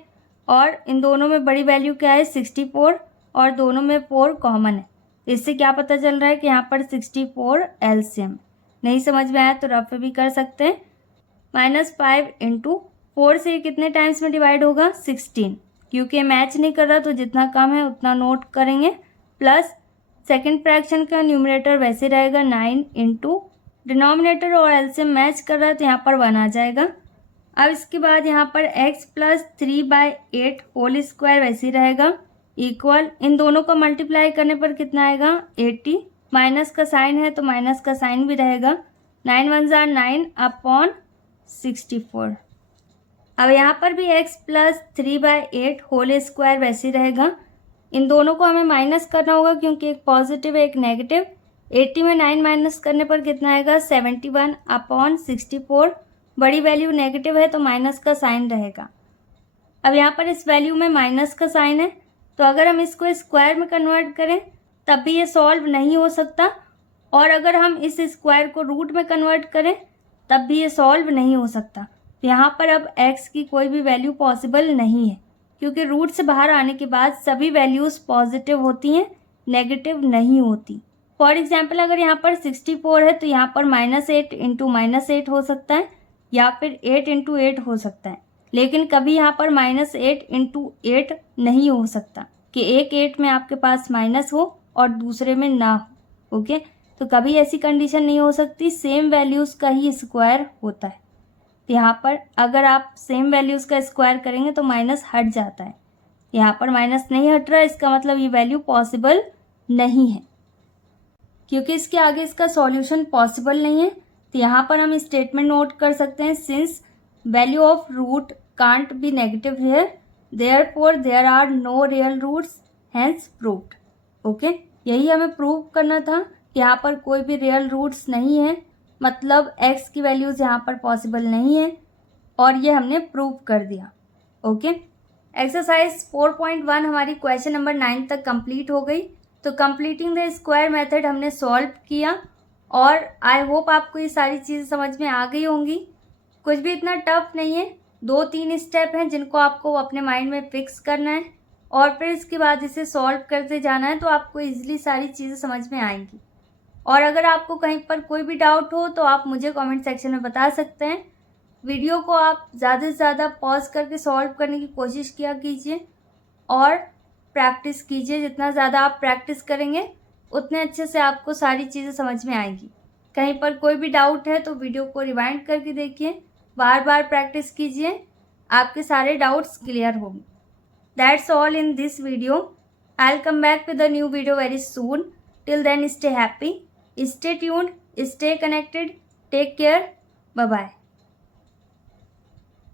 और इन दोनों में बड़ी वैल्यू क्या है 64 और दोनों में 4 कॉमन है, इससे क्या पता चल रहा है कि यहाँ पर 64 एलसीएम। नहीं समझ में आया तो रफ भी कर सकते हैं। -5 इंटू 4 से कितने टाइम्स में डिवाइड होगा? 16। क्योंकि मैच नहीं कर रहा तो जितना कम है उतना नोट करेंगे। प्लस सेकंड फ्रैक्शन का न्यूमरेटर वैसे रहेगा 9 इंटू डिनोमिनेटर और एलसीएम मैच कर रहा है तो यहाँ पर 1 आ जाएगा। अब इसके बाद यहाँ पर x प्लस 3/8 होल स्क्वायर वैसे ही रहेगा इक्वल, इन दोनों का मल्टीप्लाई करने पर कितना आएगा? 80। माइनस का साइन है तो माइनस का साइन भी रहेगा। 9 1 जार 9 अपॉन 64। अब यहाँ पर भी x प्लस 3/8 होल स्क्वायर वैसे ही रहेगा। इन दोनों को हमें माइनस करना होगा क्योंकि एक पॉजिटिव एक नेगेटिव। 80 में 9 माइनस करने पर कितना आएगा? 71 अपॉन 64। बड़ी वैल्यू नेगेटिव है तो माइनस का साइन रहेगा। अब यहाँ पर इस वैल्यू में माइनस का साइन है तो अगर हम इसको स्क्वायर में कन्वर्ट करें तब भी ये सॉल्व नहीं हो सकता, और अगर हम इस स्क्वायर को रूट में कन्वर्ट करें तब भी ये सॉल्व नहीं हो सकता। यहाँ पर अब x की कोई भी वैल्यू पॉसिबल नहीं है क्योंकि रूट से बाहर आने के बाद सभी वैल्यूज़ पॉजिटिव होती हैं, नेगेटिव नहीं होती। फॉर एग्जाम्पल अगर यहाँ पर 64 है तो यहाँ पर -8 इंटू -8 हो सकता है या फिर 8 इंटू 8 हो सकता है, लेकिन कभी यहाँ पर -8 इंटू 8 नहीं हो सकता कि एक 8 में आपके पास माइनस हो और दूसरे में ना हो। ओके, तो कभी ऐसी कंडीशन नहीं हो सकती। सेम वैल्यूज़ का ही स्क्वायर होता है। तो यहाँ पर अगर आप सेम वैल्यूज़ का स्क्वायर करेंगे तो माइनस हट जाता है। यहाँ पर माइनस नहीं हट रहा, इसका मतलब ये वैल्यू पॉसिबल नहीं है क्योंकि इसके आगे इसका सॉल्यूशन पॉसिबल नहीं है। तो यहाँ पर हम स्टेटमेंट नोट कर सकते हैं, since value of root can't be negative here therefore there are no real roots hence proved. Okay, यही हमें प्रूव करना था कि यहाँ पर कोई भी रियल रूट्स नहीं है, मतलब x की वैल्यूज़ यहाँ पर पॉसिबल नहीं है, और ये हमने प्रूव कर दिया। ओके, एक्सरसाइज 4.1 हमारी क्वेश्चन नंबर 9 तक कंप्लीट हो गई। तो कंप्लीटिंग द स्क्वायर मेथड हमने सॉल्व किया और आई होप आपको ये सारी चीज़ें समझ में आ गई होंगी। कुछ भी इतना टफ नहीं है, 2-3 स्टेप हैं जिनको आपको अपने माइंड में फिक्स करना है और फिर इसके बाद इसे सॉल्व करते जाना है तो आपको ईजिली सारी चीज़ें समझ में आएंगी। और अगर आपको कहीं पर कोई भी डाउट हो तो आप मुझे कमेंट सेक्शन में बता सकते हैं। वीडियो को आप ज़्यादा से ज़्यादा पॉज करके सॉल्व करने की कोशिश किया कीजिए और प्रैक्टिस कीजिए। जितना ज़्यादा आप प्रैक्टिस करेंगे उतने अच्छे से आपको सारी चीज़ें समझ में आएंगी। कहीं पर कोई भी डाउट है तो वीडियो को रिवाइंड करके देखिए, बार बार प्रैक्टिस कीजिए, आपके सारे डाउट्स क्लियर होंगे। That's all in this video. I will come back with a new video very soon. Till then stay happy, stay tuned, stay connected, take care, bye bye.